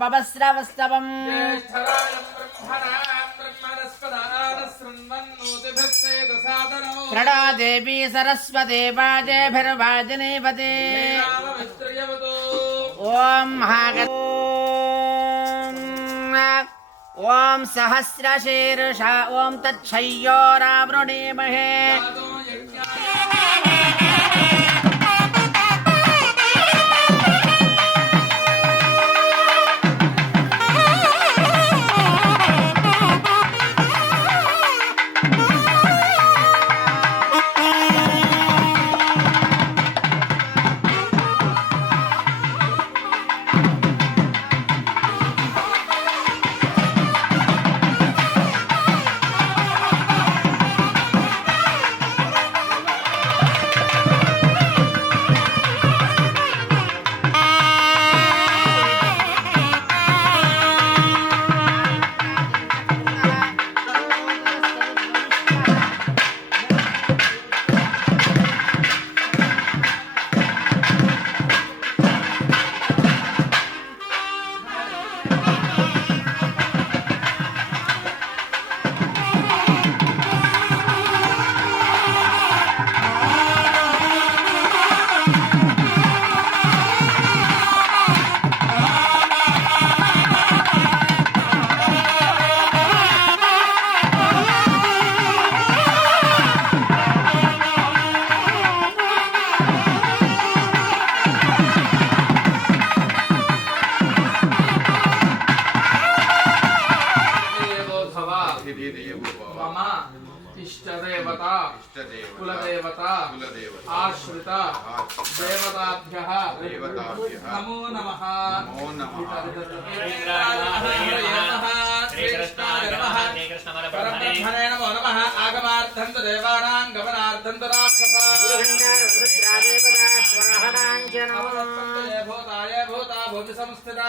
पवस्रवस्तवम् प्रणा देवी सरस्वती वाजेभिर्वाजिनीपते ॐ ॐ सहस्रशीर्षा ॐ तच्छय्योरावृणीमहे इष्टदेवता कुलदेवता आश्रिता देवताभ्यः नमो नमः परब्रह्मणे नमो नमः आगमार्थं तु देवानां गमनार्थं तु भूताय भूता भूति संस्थिता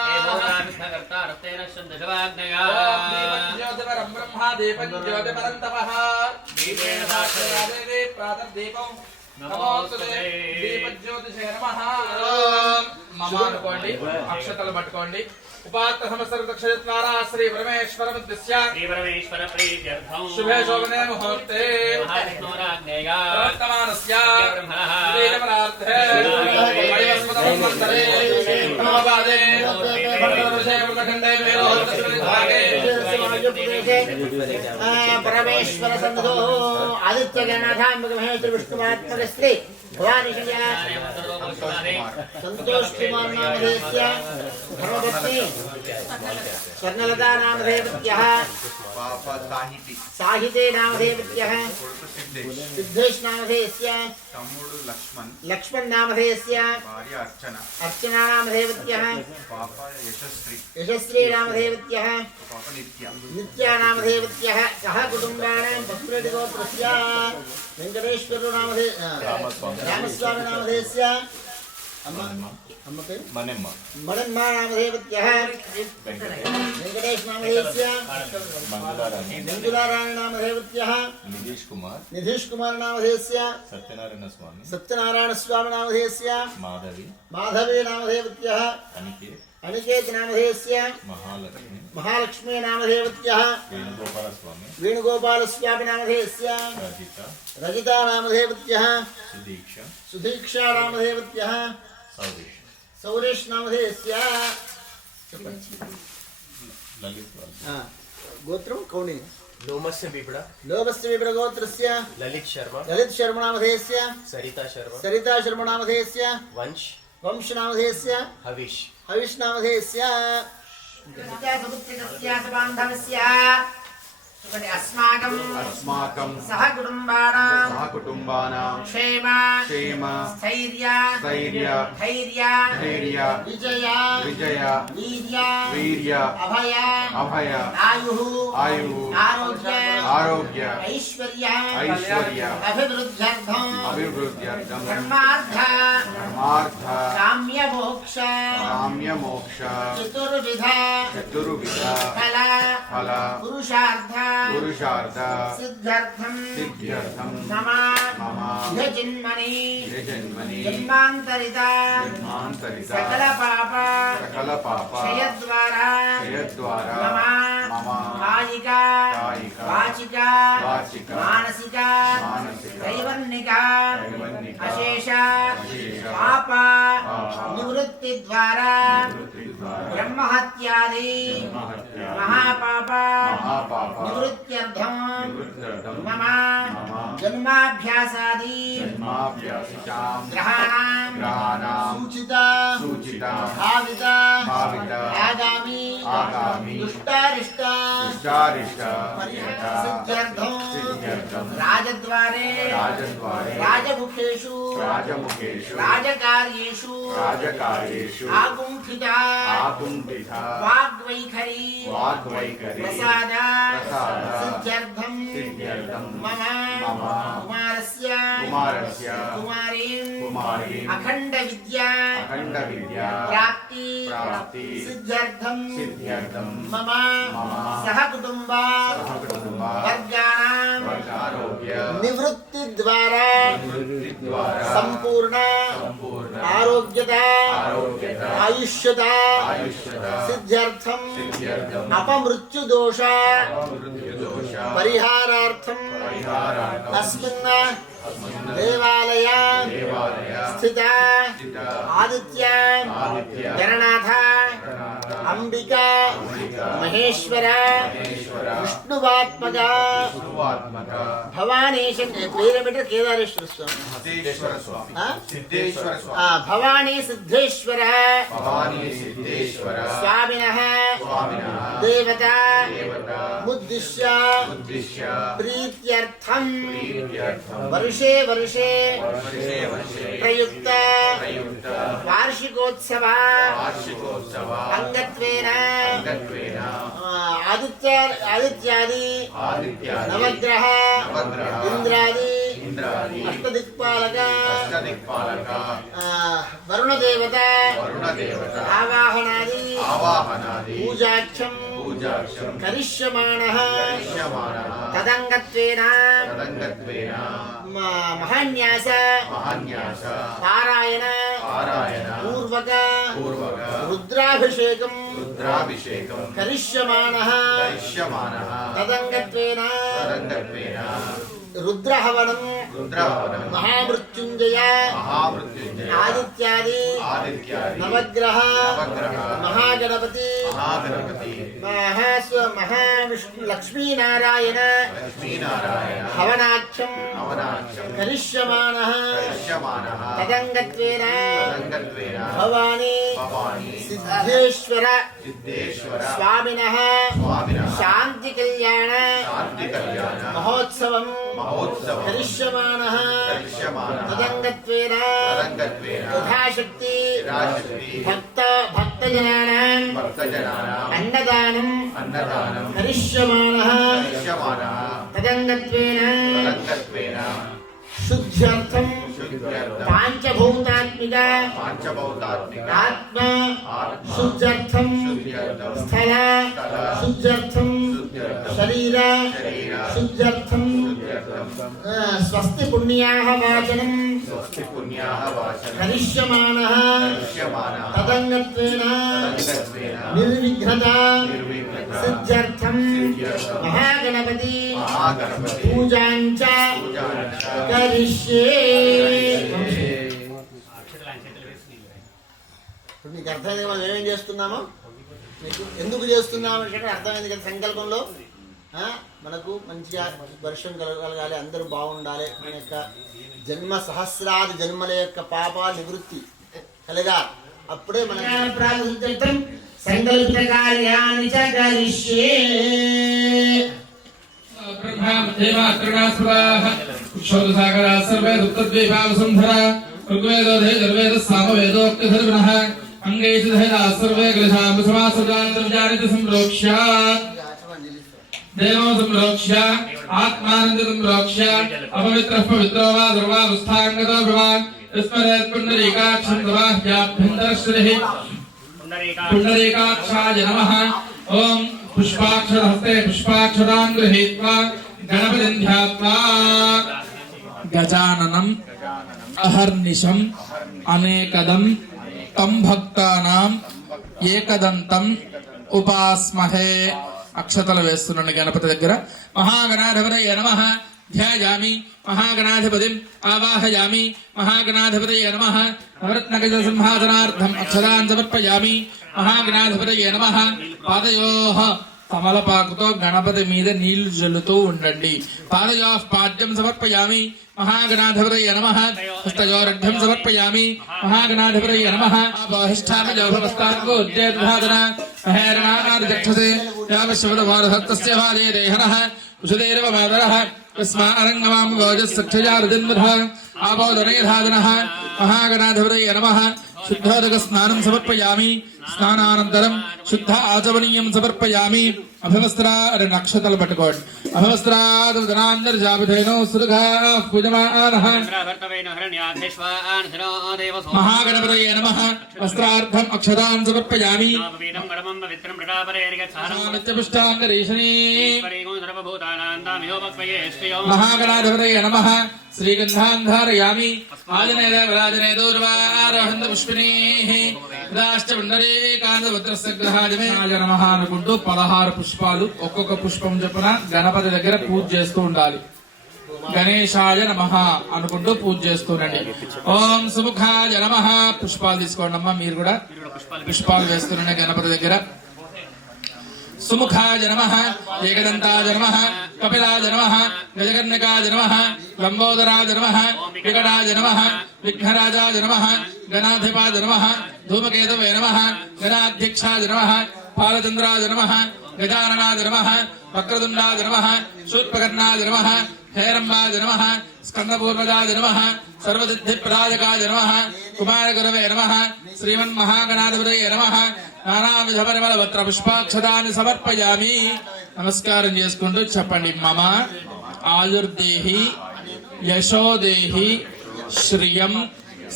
ज्योतिपरं ब्रह्मा दीपं ज्योतिपरं तपः प्रातर्दीपं नमोस्तुते दीपज्योतिषे नमः मम అనుకోండి అక్షతలు పట్టుకోండి उपात्त समस्तर दक्षिणद्वारा श्री परमेश्वर मुद्दिश्य श्री परमेश्वर प्रीत्यर्थं शुभे शोभने मुहूर्ते महाविष्णुराज्ञया वर्तमानस्य ब्रह्मणः वैवस्वतमन्वन्तरे नमोपादे परमेश्वर सन्निधो आदित्यगणाधाम्बक महेश्वर विष्णुमात्मक श्री भवानी संतोष कुमार नामधेयस्य धर्मपत्नी स्वर्णलता नामधेयवत्यः साहिते नामधेयवत्यः सिद्धेश नामधेयस्य तम्मुडु लक्ष्मण नामधेयस्य भार्या अर्चना नामधेयवत्यः यशस्वी नामधेयवत्यः नित्या नामधेयवत्यः सह कुटुम्बानां पत्रेदिगोत्रस्य वेंकटेश्वर रामस्वामी नामधेयस्य अम्म पेरु मणिम्म नामधेयवत्यः वेंकटेश नामधेयस्य मंजुलाराणी नामधेयवत्यः निधीश कुमार नामधेयस्य सत्यनारायण स्वामी नामधेयस्य माधवी नामधेयवत्यः अनिकेत नामधेयस्य महालक्ष्मी नामधेयवत्यः वेणुगोपाल स्वामी नामधेयस्य रजिता नामधेयवत्यः सुदीक्षा नामधेयवत्यः सौरेश नामधेयस्य गोत्रं कौणी लोमस्य बिबड़ गोत्रस्य ललित शर्मा नामधेयस्य सरिता शर्मा नामधेयस्य वंश नामधेयस्य हविष नामधेयस्य अस्माकं सह कुटुम्बानां क्षेम स्थैर्य धैर्य विजय वीर्य अभय आयुः आरोग्य ऐश्वर्य अभिवृद्ध्यर्थं धर्मार्थ काम्य मोक्ष चतुर्विध फल पुरुषार्थ सिद्ध्यर्थं मम जन्मनि जन्मान्तरिता सकल पाप क्षयद्वारा मम कायिका वाचिका मानसिका दैवन्निका अशेष पाप निवृत्ति द्वारा ब्रह्महत्यादि महापाप निवृत्त्यर्थं मम जन्माभ्यासादि ग्रहाणां सूचिता भाविता आगामी दुष्टारिष्टा सिद्ध्यर्थं राजद्वारे राजमुखेषु राजकार्येषु आकुण्ठिता वाग्वैखरी प्रसाद सिद्ध्यर्थं मम कुमारस्य कुमारीं अखण्ड विद्या प्राप्ति सिद्ध्यर्थं मम सहकुटुम्बा वर्गाणां निवृत्ति द्वारा संपूर्ण आरोग्यता आयुष्यता सिद्ध्यर्थं अपमृत्यु दोष परिहारार्थं अस्मिन् देवालय स्थिता आदित्य गणनाथ अंबिका महेश्वर विष्णुवात्मक भवानीश पेरमिटर केदारेश्वर स्वामी भवानी सिद्धेश्वर स्वामिनः देवता मुद्दिश्य प्रीत्यर्थं वर्षे वर्षे प्रयुक्त वार्षिकोत्सव अंगत्वेन आदित्यादि नवग्रह इंद्रादि अष्टदिक्पालक वरुण देवता आवाहनादि पूजाक्षं करिष्यमाणः तदंगत्वेन महान्यास पारायण पूर्वक रुद्राभिषेकं करिष्यमाणः तदंगत्वेन रुद्रहवनं महामृत्युंजय आदित्यादि नवग्रह महागणपति महाविष्णु लक्ष्मी नारायण हवनाक्षं करिष्यमाणः तदंगत्वेन भवानी सिद्धेश्वर स्वामिनः शांति कल्याण महोत्सवं करिष्यमाणः तदंगत्वेन यथाशक्ति भक्तजनानां अन्नदानं करिष्यमाणः तदंगत्वेन शुद्ध्यर्थं पांचभौतात्मिक आत्मा शुद्ध्यर्थं स्थल शुद्ध्यर्थं शरीर शुद्ध्यर्थं स्वस्ति पुण्याः वाचनं करिष्यमाणः तदंगत्वेन निर्विघ्नता सिद्ध्यर्थं महागणपति पूजाञ्च करिष्ये। ఇప్పుడు నీకు అర్థమైంది మనం ఏమేం చేస్తున్నామో నీకు ఎందుకు చేస్తున్నాము అంటే అర్థమైంది కదా. సంకల్పంలో మనకు మంచిగా వర్షం కలగాలి, అందరూ బాగుండాలి, మన యొక్క జన్మ సహస్రాది జన్మల యొక్క పాపాల నివృత్తి కలగాలి, అప్పుడే మన ప్రారంభించడం సంకల్పిత కార్యాన్ని చ కరిష్యే. బ్రహ్మ దేవా త్రిణాస్పదాః క్షోదసాగరా సర్వే దుఃఖద్వైపావసుంధరా ఋగ్వేదో యజుర్వేద సామవేదోక్తధర్మణః అంగైషు ధైరా సర్వే గ్లశామ సమాసదాంతర్జానిత సంప్రోక్ష్య దేవో సంప్రోక్ష్య ఆత్మానంద సంప్రోక్ష్య అపవిత్రః పవిత్రో వా దుర్వావస్థాంగతో భవాన్ యస్మరేత్ పుండరీకాక్షం తవాహ్యాభ్యంతరశ్రీః పుండరీకాక్షాయ నమః. ఓం पुष्पाक्षरहस्ते पुष्पाक्षरान् गृहीत्वा गणपतिं ध्यात्वा गजाननम् अहर्निशम् अनेकदं तं भक्तानाम् ఏకదంతం ఉపాస్మహే అక్షతలు వేస్తున్నాను గణపతి దగ్గర. మహాగణాధిపతయే నమః ధ్యాయామి మహాగణాధిపతిం ఆవాహయామి మహాగణాధిపతయే నమః నవరత్నగజ సింహాసనార్థం అక్షరాన్ సమర్పయామి మహాగణాధిపతయే నమః. పాదయోః తమలపాకుతో గణపతి మీద నీళ్లు జల్లుతూ ఉండండి. పాదయోః పాద్యం సమర్పయామి మహాగణాధిపతయే నమః. హస్తయోరర్ఘ్యం సమర్పయామి మహాగణాధిపతయే నమః. ఆవాహిష్ఠామజోభవస్తార్గోద్యేద్ధాదన మహేరణార్జక్షసే యావశవదవారహత్తస్య వాదే దేహనః ఉషదేరవ మాదరః తస్మారంగమాం భోజస్సక్షయారుదిన్మధ ఆపోదనేధాదనః. మహాగణాధిపతయే నమః. శుద్ధోదక స్నానం సమర్పయామి. స్నానానంతరం శుద్ధ ఆచమనీయం సమర్పయామి. అభివస్త్రా నక్షతలు పట్టుకోండి. అభివస్త్రాదనాంతర్జాపిధేనో సురఘా పూజమానః. మహాగణపతయే నమః. వస్త్రార్థం అక్షతాన్ సమర్పయామి. నిత్యపుష్టాంగరీషణీ. మహాగణాధిపతయే నమః. శ్రీగంధాన్ ధారయామి. ఆజనేదూర్వారోహంత పుష్పిణీః రాష్ట్రపుండరీకాంతభద్రస్గ్రహాజమే నమః అనుకుంటూ 16 పుష్పాలు ఒక్కొక్క పుష్పం చొప్పున గణపతి దగ్గర పూజ చేస్తూ ఉండాలి. గణేశాయ నమః అనుకుంటూ పూజ చేస్తుండండి. ఓం సుముఖాయ నమః. పుష్పాలు తీసుకోండి అమ్మా, మీరు కూడా పుష్పాలు వేస్తుండండి గణపతి దగ్గర. సుముఖాయ నమః. ఏకదంతాయ నమః. కపిలాయ నమః. గజకర్ణికాయ నమః. లంబోదరాయ నమః. వికటాయ నమః. విఘ్నరాజాయ నమః. గణాధిపాయ నమః. ధూమకేతవే నమః. గణాధ్యక్షాయ నమః. పాలచంద్రాయ నమః. గజాననాయ నమః. వక్రతుండాయ నమః. శూర్పకర్ణాయ నమః. హేరంబాయ నమః. స్కందపూర్వజాయ నమః. సర్వసిద్ధిప్రదాయకాయ నమః. కుమారగురవే నమః. శ్రీమన్మహాగణాధిపతయే నమః. నానావిధ పరిమళపత్ర పుష్పాక్షతాన్ని సమర్పయామి. నమస్కారం చేసుకుంటూ చెప్పండి. మమ ఆయుర్దేహి యశోదేహి శ్రియం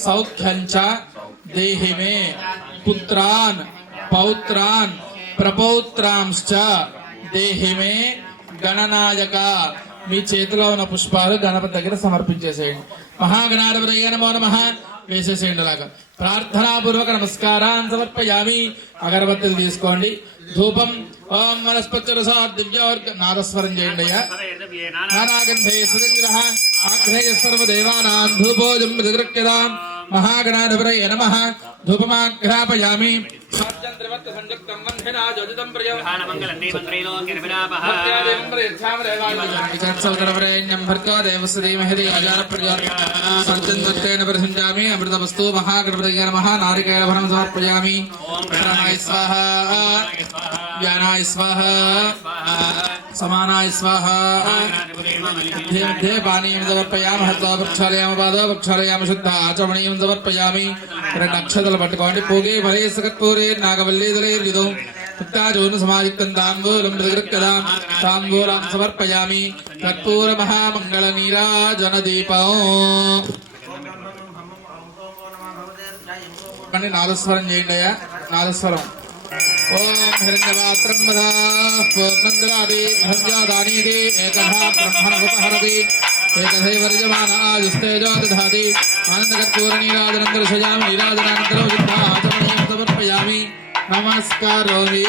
సౌఖ్యంచ దేహి మే పుత్రాన్ పౌత్రాన్ ప్రపౌత్రాంశ్చ దేహి మే గణనాయక. మీ చేతిలో ఉన్న పుష్పాలు గణపతి దగ్గర సమర్పించేసేయండి. మహాగణాధిపతయే నమో నమః వేసేసేయండి. అలాగా ప్రార్థనాపూర్వక నమస్కారాన్ని సమర్పయామి. అగరబత్తులు తీసుకోండి. ధూపం ఓం వనస్పతిరసా దివ్యోర్గ నాదస్వరం చేయండి. అయ్యా నానాగంధే సుగంధిరః ఆగ్రేయ సర్వదేవానాం ధూపోజం విదృక్యతాం. మహాగణాధిపతయే నమః. ధూపమాఘ్రాపయామి. అమృతమస్తు. మహాగణపతయే నమః. నారికేళఫలం సమర్పయామి. స్వాహా వ్యానాయ స్వాహా సమానాయ స్వాహా. मध्ये पानीयं समर्पयामि. हस्तो प्रक्षालयामि. पादो प्रक्षालयामि. शुद्ध आचमनीयं समर्पयामि. నక్షతలు పట్టుకోండి. పోగే వరే సకత్పూరే నాగవల్లీదలైర్యుదో ముక్తాజోను సమాయుక్తం తాంబూలం ప్రతిగృహ్యతాం. తాంబూలం సమర్పయామి. కర్పూర మహామంగళ నీరాజన దీపం. నాదస్వరం చేయండి. అయ్యా నాదస్వరం. ఓం హిరణ్యపాత్రం వదా పూర్ణందరాది మహవ్యాదానీతి ఏకధా బ్రహ్మణముపహరతి ఏకధైవర్యమాన ఆయుస్తేజో దధాతి. ఆనందకర్పూర నీరాజనం దర్శయామి. నీరాజనానంతరం శుద్ధ ఆచమనీయం సమర్పయామి. నమస్కారోమి.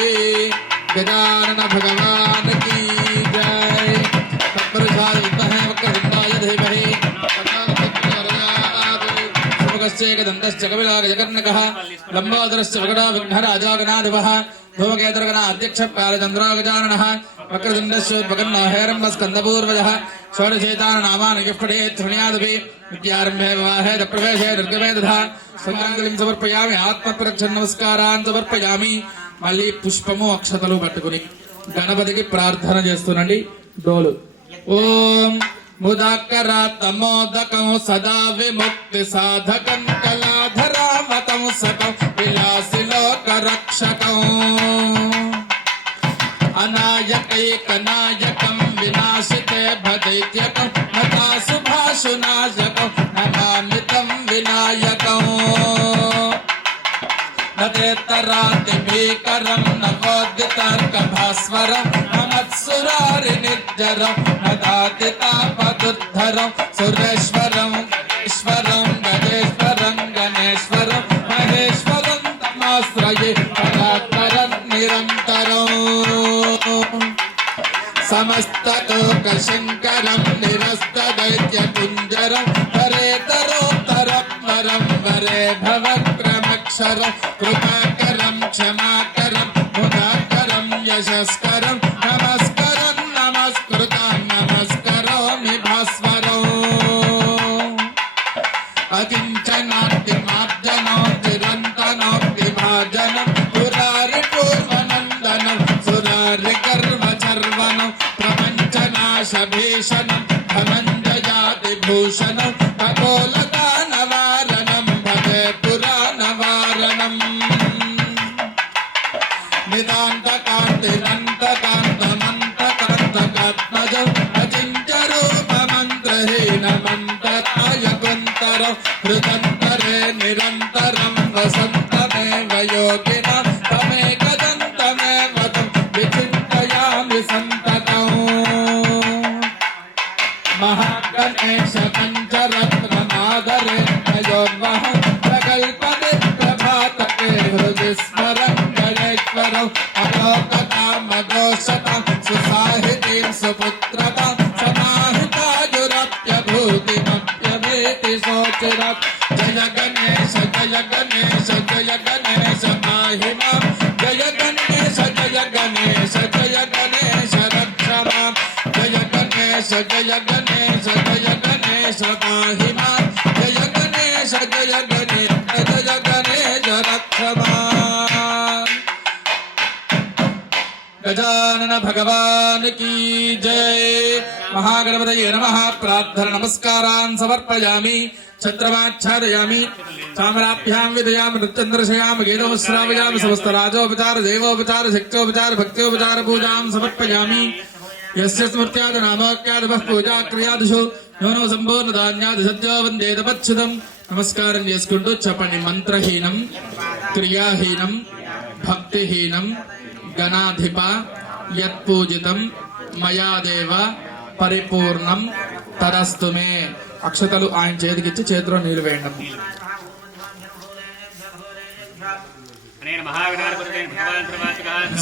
గజానన భగవాన్ కీ జై. తత్పురుషాయ విద్మహే వక్రతుండాయ ధీమహి దంతశ్చ కపిలాగజకర్ణకః లంబోదరశ్చ వికటో విఘ్నరాజాగణాధిపః ధూమకేతుర్గణ అధ్యక్ష పాలచంద్రో గజాననః వక్రతుండశ్చోద్భగన్నో హేరంబ స్కందపూర్వజః షోడశేతానామాని గిఫ్టేత్ శృణ్యాదపి. విద్యారంభే వివాహే ప్రవేశే నిర్గమే తథా సంగాంగలిం సమర్పయామి. ఆత్మప్రదక్షిణ నమస్కారాన్ని సమర్పయామి. మళ్ళీ పుష్పము అక్షతలు పట్టుకుని గణపతికి ప్రార్థన చేస్తునండి. డోలు. ఓం ముదాకరాతమోదకం సదా విముక్తి సాధకం కళాధరామతం సకం విలాసిలోక రక్షకం అనాయకైకనాయకం వినాశితే భదైత్యకం మతా సుభాషునాశకం నమామితం వినాయకం. నదేతరాతి భీకరం న నవోదితార్కభాస్వరం నమత్సురారి నిర్జరం నదాతితాపదుద్ధరం సురేశ్వరం ఈశ్వరం గజేశ్వరం గణేశ్వరం మహేశ్వరం తమాశ్రయే పరాత్పరం నిరంతరం సమస్తలోకశంకరం నిరస్తదైత్యకుంజరం వరేతరోత్తరం వరం వరే భవక్రమక్షరం కృపాకరం క్షమాకరం ముదాకరం యశస్కరం నమస్కరం నమస్కృతం నమస్కరోమి భాస్వరం అకించనాద్యమార్జనం చిరంతనోద్యభాజనం పురారి పూర్వనందనం సురారి గర్వచర్వణం ప్రపంచనాశభీషణం ధనంజయాదిభూషణం ఖగోళదానవారణం భజే పురాణవారణం నిదాంతకాంతినంతకాంతమంతకాంతకాత్మజం అచించరూపమంత్రహీనమంతరాయకుంతరం హృదంతరే నిరంతరం వసంతమేవ యోగినం తమేకదంతమేవ తం విచింతయామి సంతతం మహాగణేశ పంచరత్ననాదరే నయోర్వహం ప్రకల్పదే ప్రభాతకే హృది స్మరం గణేశ్వరం అలోకకామదోషతాం సుసాహితీం సుపుత్రతాం సమాహితాజురప్యభూతిమప్యవేతి శోచిరత్ జయ గణేశ జయ గణేశ జయ గణేశ మాహి మాం జయ గణేశ జయ గణేశ జయ గణేశ రక్ష మాం జయ గణేశ జయ గణేశ జయ గణేశ మాహి మాం జయ గణేశ జయ గణేశ జయ గణేశ రక్ష మాం गजानन भगवान की जय। महागणपतये नमः। प्रार्थना नमस्कारान् समर्पयामि। छत्रमाच्छादयामि। चामराभ्यां विदयामि नृत्यन्द्रशयामि गीतं श्रावयामि। समस्त राजोपचार देवोपचार शक्त्योपचार भक्त्योपचार पूजां समर्पयामि। यस्य स्मृत्याद नामोक्त्यादपः पूजा क्रियादिषु యోనో సంపూర్ణ ధాన్యాది సత్యో వందే తపచ్యుతం. నమస్కారం చేసుకుంటూ చెప్పండి. మంత్రహీనం, క్రియాహీనం, భక్తిహీనం, గణాధిప యత్పూజితం మయాదేవ పరిపూర్ణం తరస్తుమే. అక్షతలు ఆయన చేతికిచ్చి చేతిలో నీళ్లు వేయండి.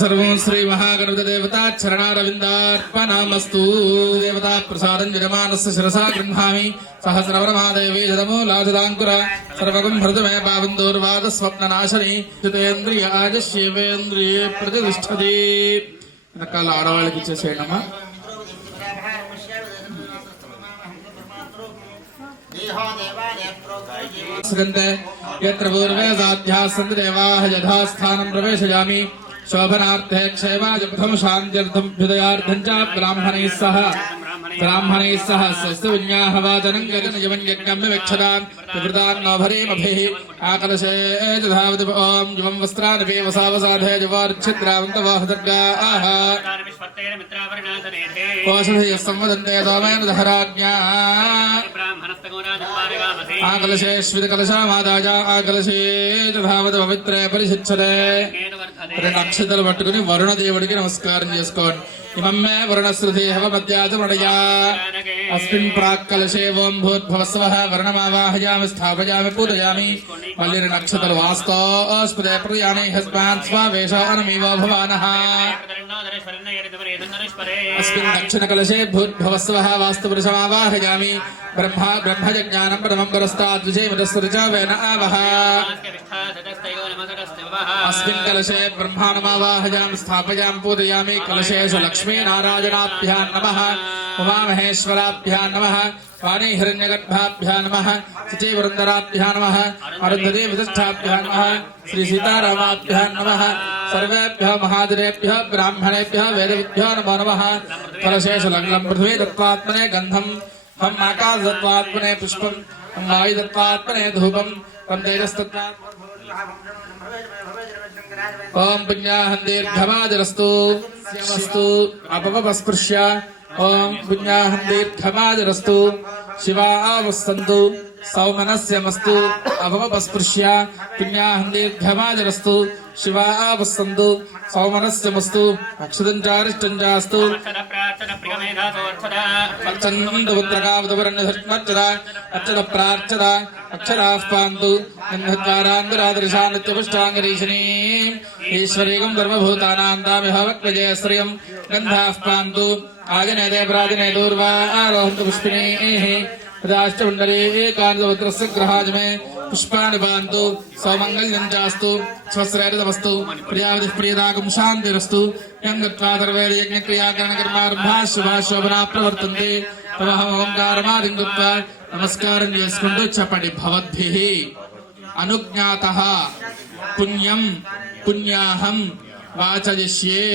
సర్వం శ్రీ మహాగణపతి దేవతా చరణారవిందార్పణమస్తు. దేవతా ప్రసాదం యజమానస్య శిరసా గృహామి. సహస్రవరమాదేవి జదమో లాజదాంకుర సర్వగం భరతమే పావందోర్వాద స్వప్న నాశని జితేంద్రియాజ శివేంద్రియే ప్రతిష్టది. వెనకాల ఆడవాళ్ళకి ఇచ్చేసేయడమ్మా. यत्र पूर्वे साध्याः सन्ति देवाः यथास्थानं प्रवेशयामि. शोभनार्थे क्षेमाय प्रथम शान्त्यर्थं हृदयार्थं च ब्राह्मणैः सह स्वस्य विन्याह वाचनं यज्ञं विवक्षतां विवृतान्नो भरीमभिः. आकलशे धावति ॐ युवं वस्त्रानपि वसावसाधे युवार्च्छिद्रावन्तवाहदर्गाः ओषधयः संवदन्ते दोमेन दहराज्ञा. आकलशे श्वितकलशामादाय आकलशे धावति पवित्रे परिशिच्छते. నక్షత్రాలు పట్టుకుని వరుణ దేవుడికి నమస్కారం చేసుకోండి. ఇమమ్మే వరుణశ్రుతి హవమధ్యాచమడయా. అస్మిన్ ప్రాక్కలశే ఓం భూర్భువస్వః వర్ణమావాహయామి స్థాపయామి పూజయామి. మళ్ళీ నక్షత్రాలు వాస్తోస్పదే ప్రయాణి హస్మాన్ స్వావేశానమీవో భవానః. అస్మిన్ దక్షిణ కలశే భూర్భువస్వః వాస్తుపురుషమావాహయామి. బ్రహ్మజ్ఞానం పరమం పురస్తాద్విజయమితస్సృజావేన ఆవహ. अस्मिन् कलशे ब्रह्माणमावाहयामि स्थापयामि पूजयामि. कलशेषु लक्ष्मीनारायणाभ्यां नमः. उमामहेश्वराभ्यां नमः. वाणी हिरण्यगर्भाभ्यां नमः. शुचिवृन्दराभ्यां नमः. अरुन्धती विशिष्टाभ्यां नमः. श्रीसीतारामाभ्यां नमः. सर्वेभ्यः महाजनेभ्यः ब्राह्मणेभ्यः वेदविद्भ्यो नमो नमः. कलशेषु लग्नं पृथ्वी दत्त्वात्मने गन्धम्. हम आकाश दत्त्वात्मने पुष्पम्. हम वायु दत्त्वात्मने धूपम्. हम तेजस्तत्त्वात् ओम पुण्याहं दीर्घमाजरस्तु शिवस्तु अपवस्पृश्य. ओम पुण्याहं दीर्घमाजरस्तु शिवावस्तन्तु సౌమనస్యమస్తు అవపస్పృశ్య పుణ్యాహం దీర్ఘమాజరస్తు శివావస్సంతు సౌమనస్యమస్తు అక్షదంచారిష్టంచాస్తు అక్షర ప్రార్చద అక్షరాస్పాంతు గంధద్వారాంతరాదృశానిత్యపుష్టాంగరీషిణీ ఈశ్వరీగం ధర్మభూతానాం తామిహవక్వజయశ్రియం గంధాస్పాంతు ఆగనేదే ప్రాదినే దూర్వారోహంతు పుష్పిణీః రాష్ట్రపుండరీకాంతవత్రస్య గ్రహాజమే పుష్పాణి పాంతు సౌమంగళ్యం చాస్తు స్వస్రేరతమస్తు ప్రియావతి ప్రియదాగం శాంతిరస్తు యం గత్వా సర్వేర్ యజ్ఞక్రియాకరణకర్మారంభా శుభాశోభనా ప్రవర్తంతే తమహం ఓంకారమాదిం గత్వా నమస్కారం చేసుకుంటూ చెప్పండి. భవద్భిః అనుజ్ఞాతః పుణ్యం పుణ్యాహం వాచయిష్యే.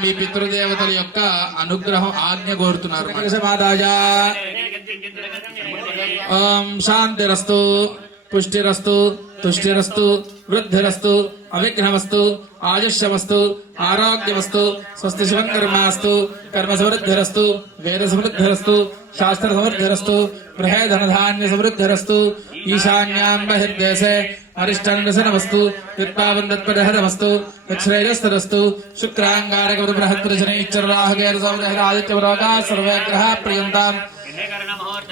మీ పితృదేవతల యొక్క అనుగ్రహం ఆజ్ఞ కోరుతున్నారు. ఓం శాంతిరస్తు పుష్టిరస్తు తుష్టిరస్తు వృద్ధిరస్తు అవిఘ్నమస్తు ఆయుష్యమస్తు ఆరోగ్యమస్తు స్వస్తి శివం కర్మాస్తు కర్మ సమృద్ధిరస్తు వేద సమృద్ధిరస్తు శాస్త్ర సమృద్ధిరస్తు గృహే ధనధాన్య సమృద్ధిరస్తు ఈశాన్యాం బహిర్దేశే అరిష్టంగసనమస్తు యత్పావందత్పదహరమస్తు యశ్రేయస్తరస్తు శుక్రాంగారకృతబృహత్కృశనైశ్చర్రాహుగేరసౌజహరాదిత్యవరోగా సర్వే గ్రహ ప్రియంతాం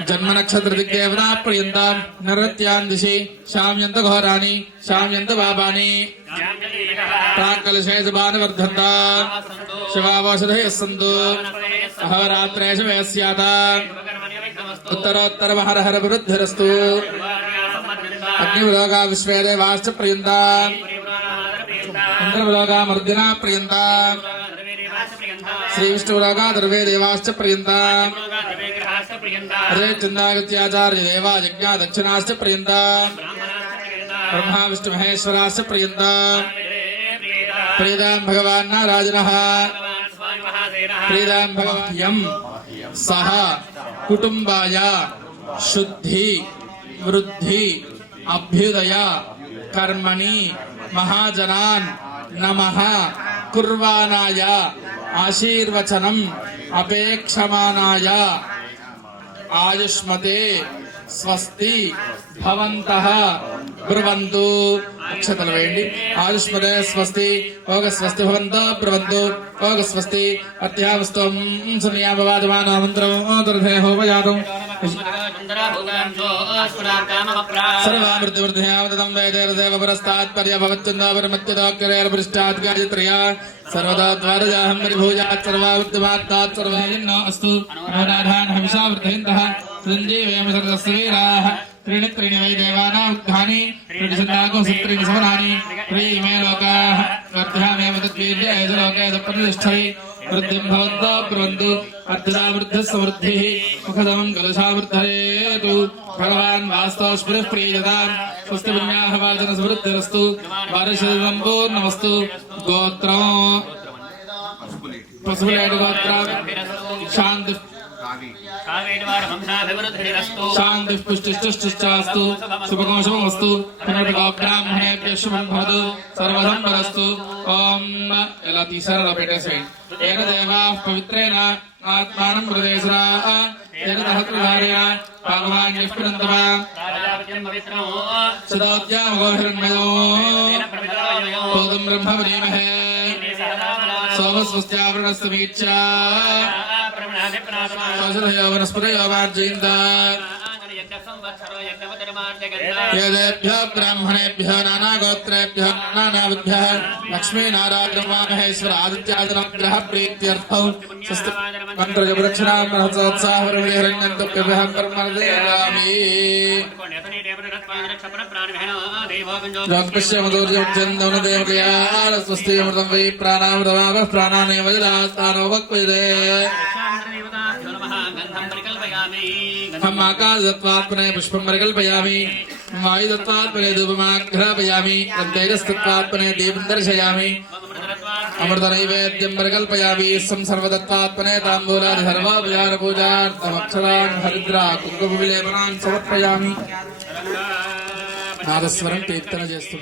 జన్మ నక్షత్ర దిగ్గేవనా ప్రియంతాం నరత్యాన్ దిశి శామ్యంత ఘోరాణి శామ్యంత పాపాని ప్రాక్కలశేషబాణవర్ధంతా శివావోషధయః సంతు అహోరాత్రేషు వేస్యాత ఉత్తరోత్తర హర హర వృద్ధిరస్తు అగ్నిలోగా విశ్వేదేవాశ్చ ప్రియంతాం ఇంద్రలోగా మర్దినా ప్రియంతాం శ్రీ విష్ణులోగా దర్వే దేవాశ్చ ప్రియంతాం అదే చందాగత్యాచార్య దేవా యజ్ఞా దక్షిణాశ్చ ప్రియంతాం బ్రహ్మా విష్ణు మహేశ్వరాశ్చ ప్రియంతాం ప్రియదాం భగవాన్ నారాయణః ప్రియదాం భగవాన్ సహ కుటుంబాయ శుద్ధి వృద్ధి అభ్యుదయ కర్మణి మహాజనాన్ నమః కుర్వాణాయ ఆశీర్వచనం అపేక్షమానాయ ఆయుష్మతే స్వస్తి భవంతః బ్రువంతు. అక్షతలు వేయండి. ఆయుష్మతే స్వస్తి ఓగ స్వస్తి భవంతో బ్రువంతు ఓగ స్వస్తి అత్యావస్తం సునియామవాదమాన మంత్రం దుర్ధే హోపజాతం సర్వామృతివృద్ధ్యావదం వేదేరదేవ పరస్తాత్ పర్యభవత్యుందాపరమత్యుదాకరేర్పృష్టాత్ గాయత్ర్యా సర్వదా ద్వారజాహం పరిభూజాత్ సర్వావృత్తిమాత్తాత్ సర్వైర్నో అస్తు నవనాథాన్ హవిషావృతహింతః సంజీవేమ సర్వస్య వీరాః त्रीणि त्रीणि वै देवानां उद्धानि त्रीणि छन्दागो त्रीणि समनानि त्रीमे लोकाः वर्धयामेव तद्वीर्येषु लोके तत्प्रतिष्ठति वृद्धिं भवन्तः ब्रुवन्तु अर्धदा वृद्धिः समृद्धिः मुखदमं कलशावृद्धयेतु भगवान् वास्तवस्फुरः प्रीयताम् स्वस्ति पुण्याः वाचन समृद्धिरस्तु वारशसम्पूर्णमस्तु गोत्रं पशुलेटु गोत्रं शान्ति शांति पुष्टिष्टुष्टास्तु शुभकं शुभमस्तु ब्राह्मणेभ्यः शुभं भवतु सर्वसम्पदस्तु. ओम ఇలా తీసారో పెట్టేసేయండి. ఏన దేవాః పవిత్రేణ ఆత్మానం ప్రదేశరాః ఏన సహస్రధారేణ భగవాన్యః పురంతమా సదాద్యామోహిరణ్మయో భూతం బ్రహ్మ వరీమహే సోమస్వస్త్యావరణస్సమీచ్ఛ సోషధయో వనస్పతయో మార్జయంత येभ्यो ब्राह्मणेभ्यो नानागोत्रेभ्यो नानाविद्भ्यः लक्ष्मीनारायणवामहेश्वर आदित्यादिनग्रह प्रीत्यर्थौ मन्त्रजपदक्षिणामहसोत्साहवरविहरण्यन्तभ्यः कर्मणदेवामि जोगपश्यमदूर्यमुच्चन्दवनदेवकया स्वस्तिमृतं वै प्राणामृतमावः प्राणानेव जलास्तानोपक्वयते हम आकाशत्वात्मने पुष्पं परिकल्पयामि वायुदत्वात्मने धूपमाघ्रापयामि तेजस्तत्वात्मने दीपं दर्शयामि अमृतनैवेद्यं परिकल्पयामि सर्वदत्तात्मने ताम्बूलादि सर्वोपचारपूजार्थमक्षरान् हरिद्रा कुङ्कुमविलेपनान् समर्पयामि. नादस्वरं कीर्तन చేస్తూ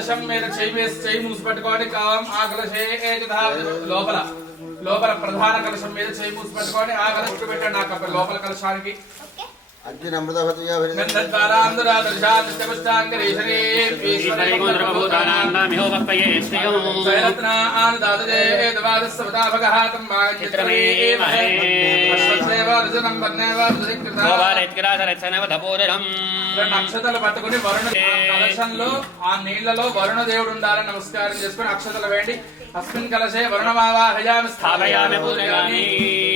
కలశం మీద చేయి మూసి పెట్టుకోండి కావం ఆ కలశే లోపల లోపల ప్రధాన కలశం మీద చేయి మూసి పెట్టుకోండి ఆ కలశం పెట్టండి ఆ కప్ప లోపల కలశానికి అర్జున అమృతభతయా అక్షతలు పట్టుకుని వరుణ కలశంలో ఆ నీళ్లలో వరుణ దేవుడు ఉండాలని నమస్కారం చేసుకుని అక్షతలు వేయండి అస్మిన్ కలశే వరుణమావాహయామి స్థాపయామి పూజయామి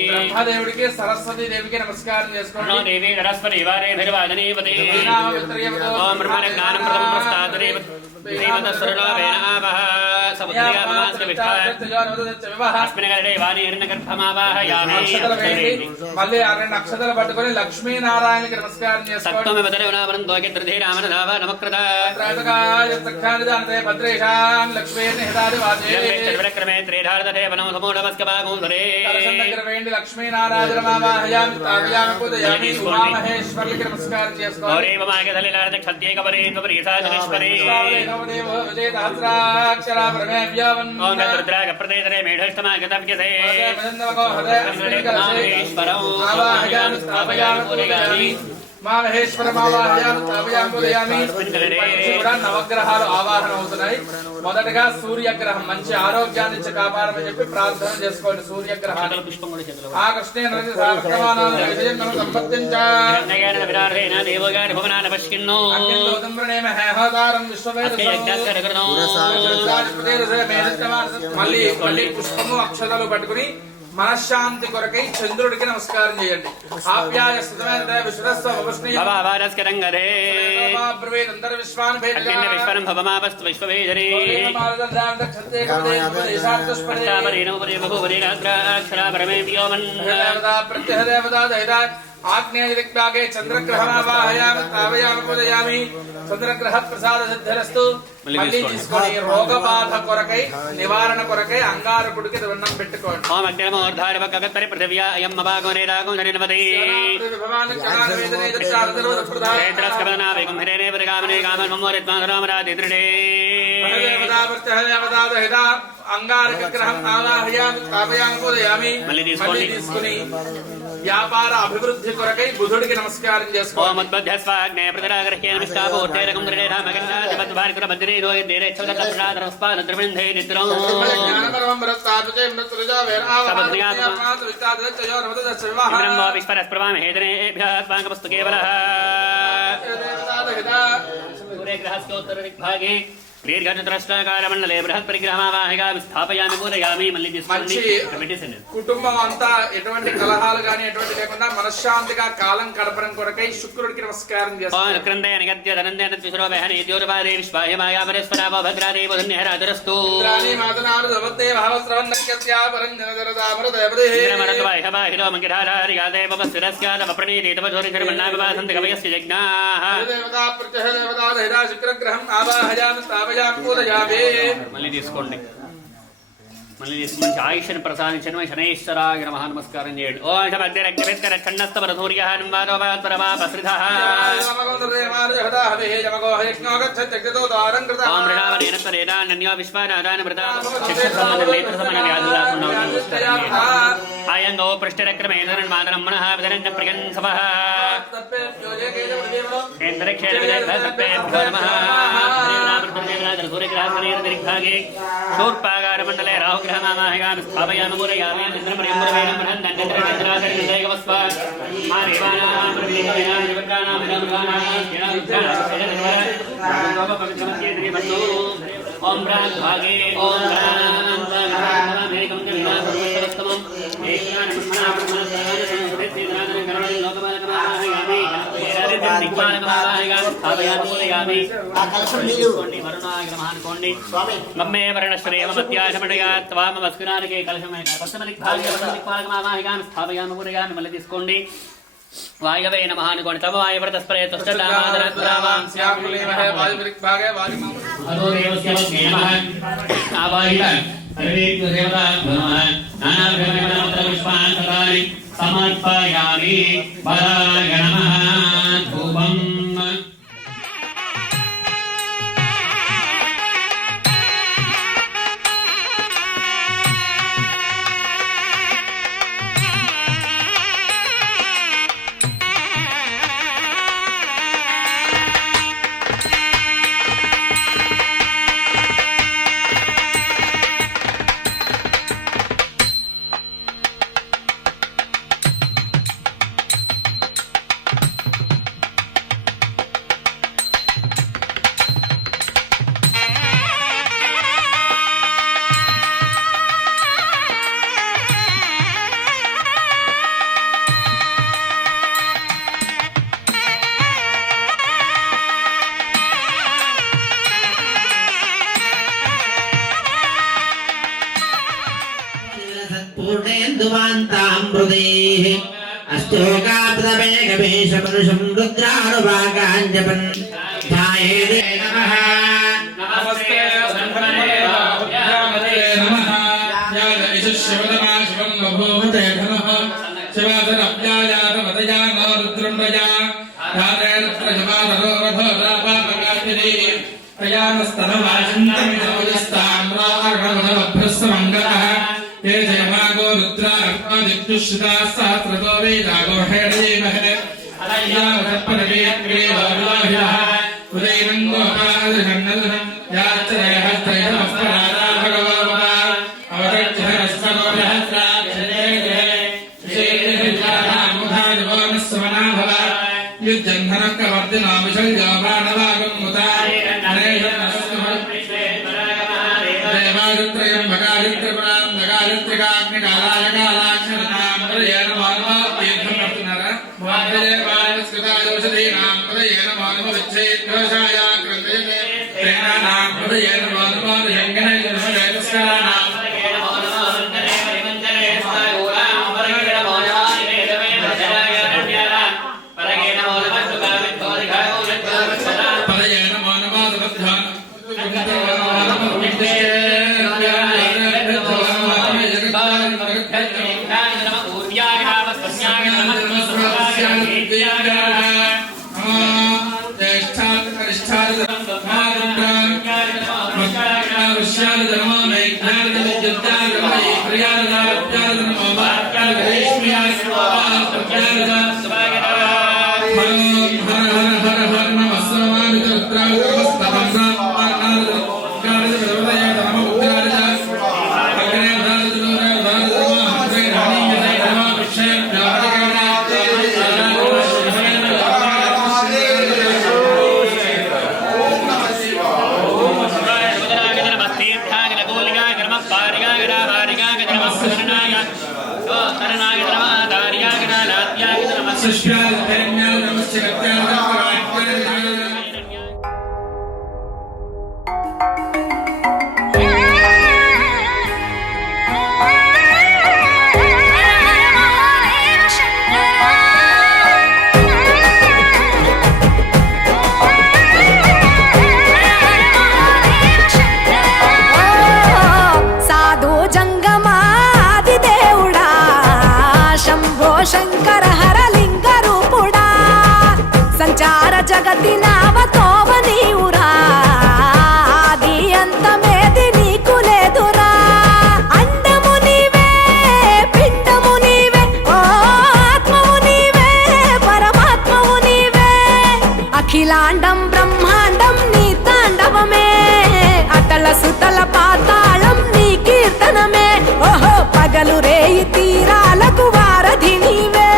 బ్రహ్మదేవుడికి సరస్వతి దేవికి నమస్కారం చేసుకోండి దేవి నరస్వతి వారేభిర్వాదనీవతే ఓం బ్రహ్మజ్ఞానం ప్రథమం ప్రస్తాదరేవ దేవత సర్వవేనావః సముద్రయామాస్య విష్ణాయ అస్మిన్ కలశే వాణీర్న గర్భమావాహయామి మళ్ళీ ఆ రెండు అక్షతలు పట్టుకొని లక్ష్మీ నారాయణకి నమస్కారం చేసుకోండి సప్తమ బదలవనావరం దోకిద్రధే రామనదావ నమక్రత భద్రేషాం లక్ష్మీ నిహతాది వాచే చతుర్క్రమే త్రిధారదేవనం సమూఢమస్కబాగోధరే లక్ష్మీనారాయణ మావాహయామి తాపయామి పూజయామి ఉమామహేశ్వరులకి నమస్కారం చేసుకోండి గౌరీవ మాగధలిలారత క్షత్యేకపరే త్వపరీసాధనేశ్వరే నవదేవో విజయసహస్రాక్షరా ప్రమేవ్యావన్ ఓం రుద్రాగ ప్రదేశరే మేఢష్టమాగతవ్యసే మావాహయామి స్థాపయామి పూజయామి మహేశ్వరమావాహయామి స్థాపయామి పూజయామి కూడా నవగ్రహాలు ఆవాహన అవుతున్నాయి మొదటగా సూర్యగ్రహం మంచి ఆరోగ్యాన్ని ఇచ్చి కాపాడమని చెప్పి ప్రార్థన చేసుకోండి సూర్యగ్రహాన్ని ఆ కృష్ణే మళ్ళీ పుష్పము అక్షరాలు పట్టుకుని మనశ్శాంతి కొరకై చంద్రుడికి నమస్కారం చేయండి ఆప్యాయ స్థితమైన విశ్వనం భవమాపస్తు విశ్వవేదరే పరమే వ్యోమన్ ఆగ్నేయ దిగ్భాగే చంద్రగ్రహమావాహయామి స్థాపయామి పూజయామి చంద్రగ్రహ ప్రసాద సిద్ధిరస్తు మళ్ళీ తీసుకొని రోగ బాధ కొరకై నివారణ కొరకై అంగారకుడికి దండం పెట్టుకోండి ఓం అగ్నిమోర్ధారవ గగత్తరి పృథివ్యా అయం అభాగోనే రాగోధరినవదే క్షేత్రస్కబలనా వేగం హిరేనే పరిగామనే కామన్మోరిద్మాధరామరాదిదృఢే అంగారక గ్రహం ఆవాహయామి స్థాపయామి పూజయామి మళ్ళీ తీసుకుని వ్యాపార అభివృద్ధి కొరకై బుధుడికి నమస్కారం చేసుకోండి దీర్ఘచతురస్రాకారమండలే బృహత్ పరిగ్రహమావాహిగా స్థాపయామి పూజయామి మళ్ళీ మంచి కుటుంబం అంతా ఎటువంటి కలహాలు గాని ఎటువంటి లేకుండా మనశ్శాంతిగా కాలం గడపడం కొరకై శుక్రుడికి నమస్కారం చేస్తాను శుక్రగ్రహం ఆవాహయామి స్థాపయామి పూజయామి మళ్ళీ తీసుకోండి మళ్ళీ తీసుకుని ఆయుష్ని ప్రసాదించడం శనైశ్వరాయ నమః నమస్కారం చేయండి ఓం శమగ్నిరగ్నివేత్కర ఛన్నస్తవర సూర్యః వాదోపరమాపశ్రిధః ఓం మృణావనేన త్వరేణాన్యో విశ్వానాదానమృతా చక్షుసమననేత్రసమన వ్యాధులాకున్నవః ఆయంగో పృష్ఠరక్రమేణ నిర్మాదనం మనః విదరన్న ప్రియంసవః కేంద్రక్షేత్రవిజయభ్యో నమః సూర్యగ్రహస్మనేన దిగ్భాగే శూర్పాగారమండలే రాహుగ్రహమావాహయామి స్థాపయామి పూజయామి చంద్రమణింబురవేణ బృహన్నన్యత్రనేత్రాకరిణదైవస్వ మా దేవానాం ప్రతిదేవనాం త్రివక్రానాం వినామృతానాం ఓం ప్రాగ్భాగే ఓం ప్రాంతమేకం వినాశస్తమం మమ్మే వర్ణశ్రేమ మధ్యాహ్నమడయాత్వామస్కునానికే కలశమే పశ్చిమదిక్పాలకమావాహిగామి స్థాపయామి పూజయామి మళ్ళీ తీసుకోండి వాయవే నమః అనుకోండి తమ వాయువ్రతస్పరే తుష్టలామాదరద్రావాం శ్యామలేమహే వాయుర్దిగ్భాగే వాయుమం అదో దేవస్య నమః ఆవాహిత సర్వేభ్యో దేవతాభ్యో నమః నానావిధ పుష్పాంతరాణి సమర్పయామి వరాయ నమః ధూపం पूर्णेन्दुवान्तामृतेः अष्टोकाप्रतमेकमेषपुरुषं रुद्रानुवाकाञ्जपन् ध्यायेते नमः। नमस्ते नमः शिवदमा शिवं बभूवते धनः शिवाधरव्यायातमतया न रुद्रं तया राधेरुद्रजमाधरोरथोरापापकातिरे तयामस्तनवाचिन्तमिदोजस्ताम्रार्णवभ्रस्वमङ्गलः ये जयमागो रुद्रार्पदित्युश्रिताः सहस्रतो वेदागोहेणीमहे अलय्यावतत्पदवीयक्रियेवाविलाहिनः उदयनं गोपादृशन्नदनं याच्चरयहस्तैतमस्परादा भगवः శంకర హరలింగ రూపుడా సంచార జగతి నావతోవ నీవురా ఆది అంతమేది నీకు లేదురా అండము నీవే పిండము నీవే ఓ ఆత్మవు నీవే పరమాత్మవు నీవే అఖిలాండం బ్రహ్మాండం నీ తాండవమే అతల సుతల పాతాళం నీ కీర్తనమే ఓహో పగలు రేయి తీరాలకు వారధి నీవే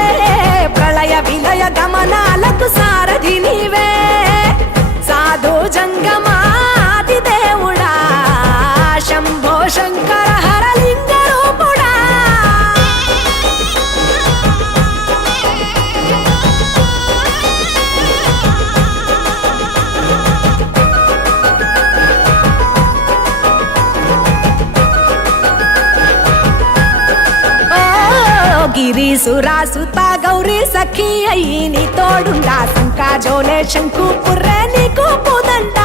ప్రళయ విలయ గమనాలకు సారథి నీవే సాధు జంగమాది దేవుడా శంభో శంకర హరలింగ రూపుడా గిరీసురాసుత గౌరీ సఖీ అయ్యి నీ తోడుండా సంకాజోలే శంకు పుర్రే నీకు పుదండ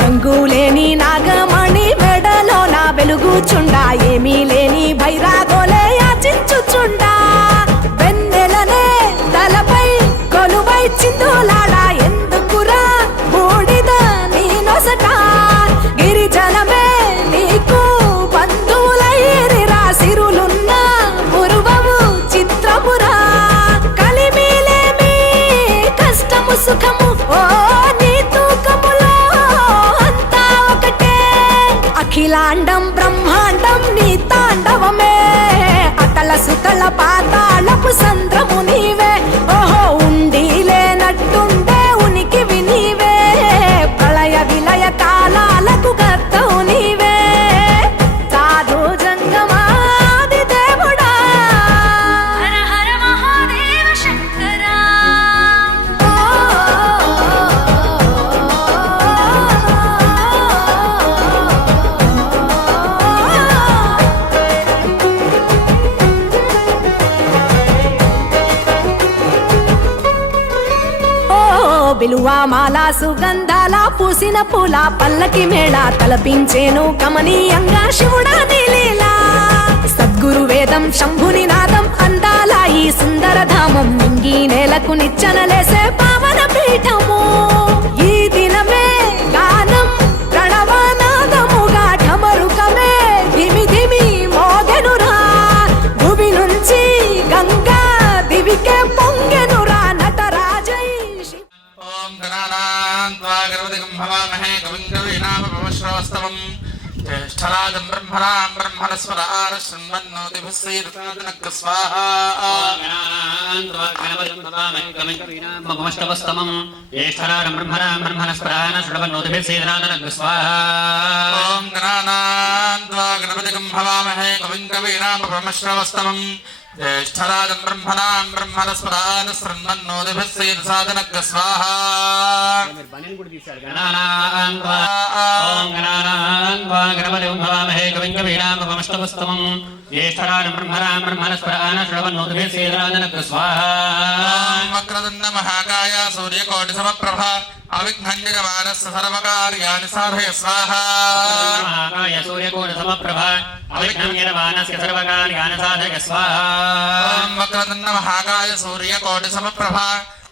రంగులేని నాగమణి మెడలో నా వెలుగుచుండా ఏమీ లేని భైరాగోలే యాచించుచుండా వెన్నెలనే తలపై కొలువై చిందులాడా ఎందుకురా బూడిద నీ నొసట గిరిజనమే నీకు బంధువులైరిరా సిరులున్న పురువవు చిత్రపురా కలిమిలేమి కష్టము సుఖము ఓ నీ తూకములో అంతా ఒకటే అఖిలాండం బ్రహ్మాండం నీ తాండవమే అతల సుతల పాతాళపు సంద్రము నీవే ఓహో ఉండి లేనట్టుండే ఉనికివి నీవే ప్రళయ విలయ కాలాలకు కర్తవు నీవే సాధు జంగమాది దేవుడా హర హర మహాదేవ శంకరా పువ్వా మాల సుగంధాల పూసిన పూల పల్లకి మేళ తలపించేను కమనీయంగా శివుడా నీలీలా సద్గురు వేదం శంభుని నాదం అందాల ఈ సుందర ధామం మింగి నేలకు నిచ్చనలేసే పావన పీఠము ఈ దినమే గానం ప్రణవనాదముగా ఢమరుకమే ధిమి ధిమి మోగెనురా భువి నుంచి గంగా దివికే పొంగెనురా నటరాజై ఓం గణానాం త్వా గణపతిగం హవామహే కవిం కవీనామపమశ్రవస్తమం జ్యేష్ఠరాజం బ్రహ్మణాం బ్రహ్మణస్పదాన శృణ్వన్నోతిభిः శ్రీరసాదనః స్వాహా మమష్టవస్తమం జ్యేష్ఠరాజం బ్రహ్మణాం బ్రహ్మణస్పదాన శృణ్వన్నోతిభిः శ్రీరసాదనః స్వాహా ఓం గణానాం త్వా గణపతిగం హవామహే కవిం కవీనామపమశ్రవస్తమం జ్యేష్ఠరాజం బ్రహ్మణాం బ్రహ్మణస్పదాన శృణ్వన్నోతిభిः శ్రీరసాదనః స్వాహా గణపతిం హవామహే కవిం కవీనామపమశ్రవస్తమం జ్యేష్ఠరాజం బ్రహ్మణాం బ్రహ్మణస్పదాన శృణ్వన్నోతిభిः శ్రీరసాదనః స్వాహా వక్రదుండ మహాకాయ సూర్యకోటి సమప్రభ అవిఘ్నంజమానస్య సర్వకార్యాణి సాధయ స్వాహా మహాకాయ సూర్యకోటి సమప్రభ అవిఘ్నంజమానస్య సర్వకార్యాణి సాధయ స్వాహా వక్రదుండ మహాకాయ సూర్యకోటి సమప్రభ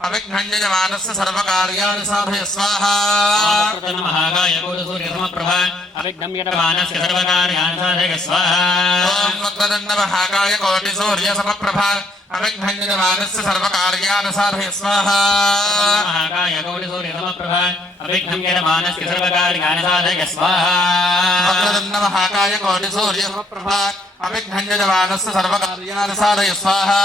అవిఘ్నంజమానస్య సర్వకార్యాణి సాధయ స్వాహా మహాకాయ కోటి సూర్య సమప్రభ అవిఘ్నంజమానస్య సర్వకార్యాణి సాధయ స్వాహా వక్రదుండ మహాకాయ కోటి సూర్య సమప్రభ అవిఘ్నంజమానస్య సర్వకార్యాణి సాధయ స్వాహా మహాకాయ కోటి సూర్య సమప్రభ అవిఘ్నంజమానస్య సర్వకార్యాణి సాధయ స్వాహా వక్రదుండ మహాకాయ కోటి సూర్య సమప్రభ అవిఘ్నంజమానస్య సర్వకార్యాణి సాధయ స్వాహా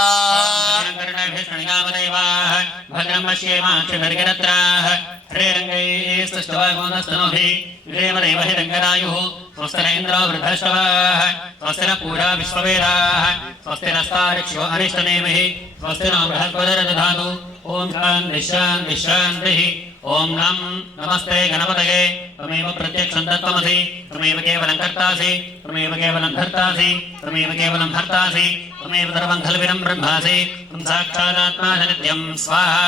భద్రం పశ్యేమాక్షరత్రాః శ్రీరంగైస్తనోభిరేమదేవ హి రంగరాయుః స్వస్తిన ఇంద్రో వృద్ధశ్రవాः స్వస్తిన పూరా విశ్వవేదాः స్వస్తినస్తారిక్ష్యో అరిష్టనేమిః స్వస్తినో బృహస్పతిర్దధాతు ఓం శాంతి శాంతి శాంతిః ఓం నం నమస్తే గణపతయే త్వమేవ ప్రత్యక్షం తత్వమసి త్వమేవ కేవలం కర్తాసి త్వమేవ కేవలం ధర్తాసి త్వమేవ కేవలం హర్తాసి త్వమేవ సర్వం ఖల్విదం బ్రహ్మాసి త్వం సాక్షాదాత్మా నిత్యం స్వాహా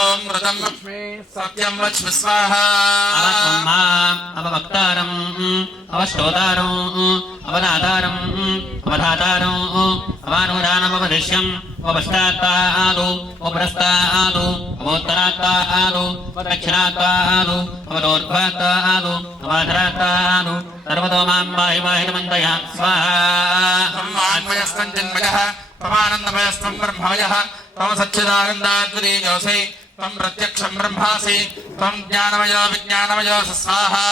ఓం మృతం లక్ష్మీ సత్యం వచ్మి స్వాహా అవక్తారం అవశ్రోతారం అవదాతారం అవధాతారం అవానురానమవదిశ్యం అవపశ్చాత్తాదు అవప్రస్తాదు అవోత్తరాత్తాదు అవదక్షిణాత్తాదు అవదోర్ధ్వాత్తాదు అవాధరాత్తాదు సర్వతో మాం వాహి వాహినమంతయ స్వాహా బ్రహ్మాన్మయస్తం జన్మయః ప్రమానందమయస్తం బ్రహ్మమయః త్వం సచ్చిదానందాద్వితీయోऽసి త్వం ప్రత్యక్షం బ్రహ్మాసి త్వం జ్ఞానమయో విజ్ఞానమయోऽసి స్వాహా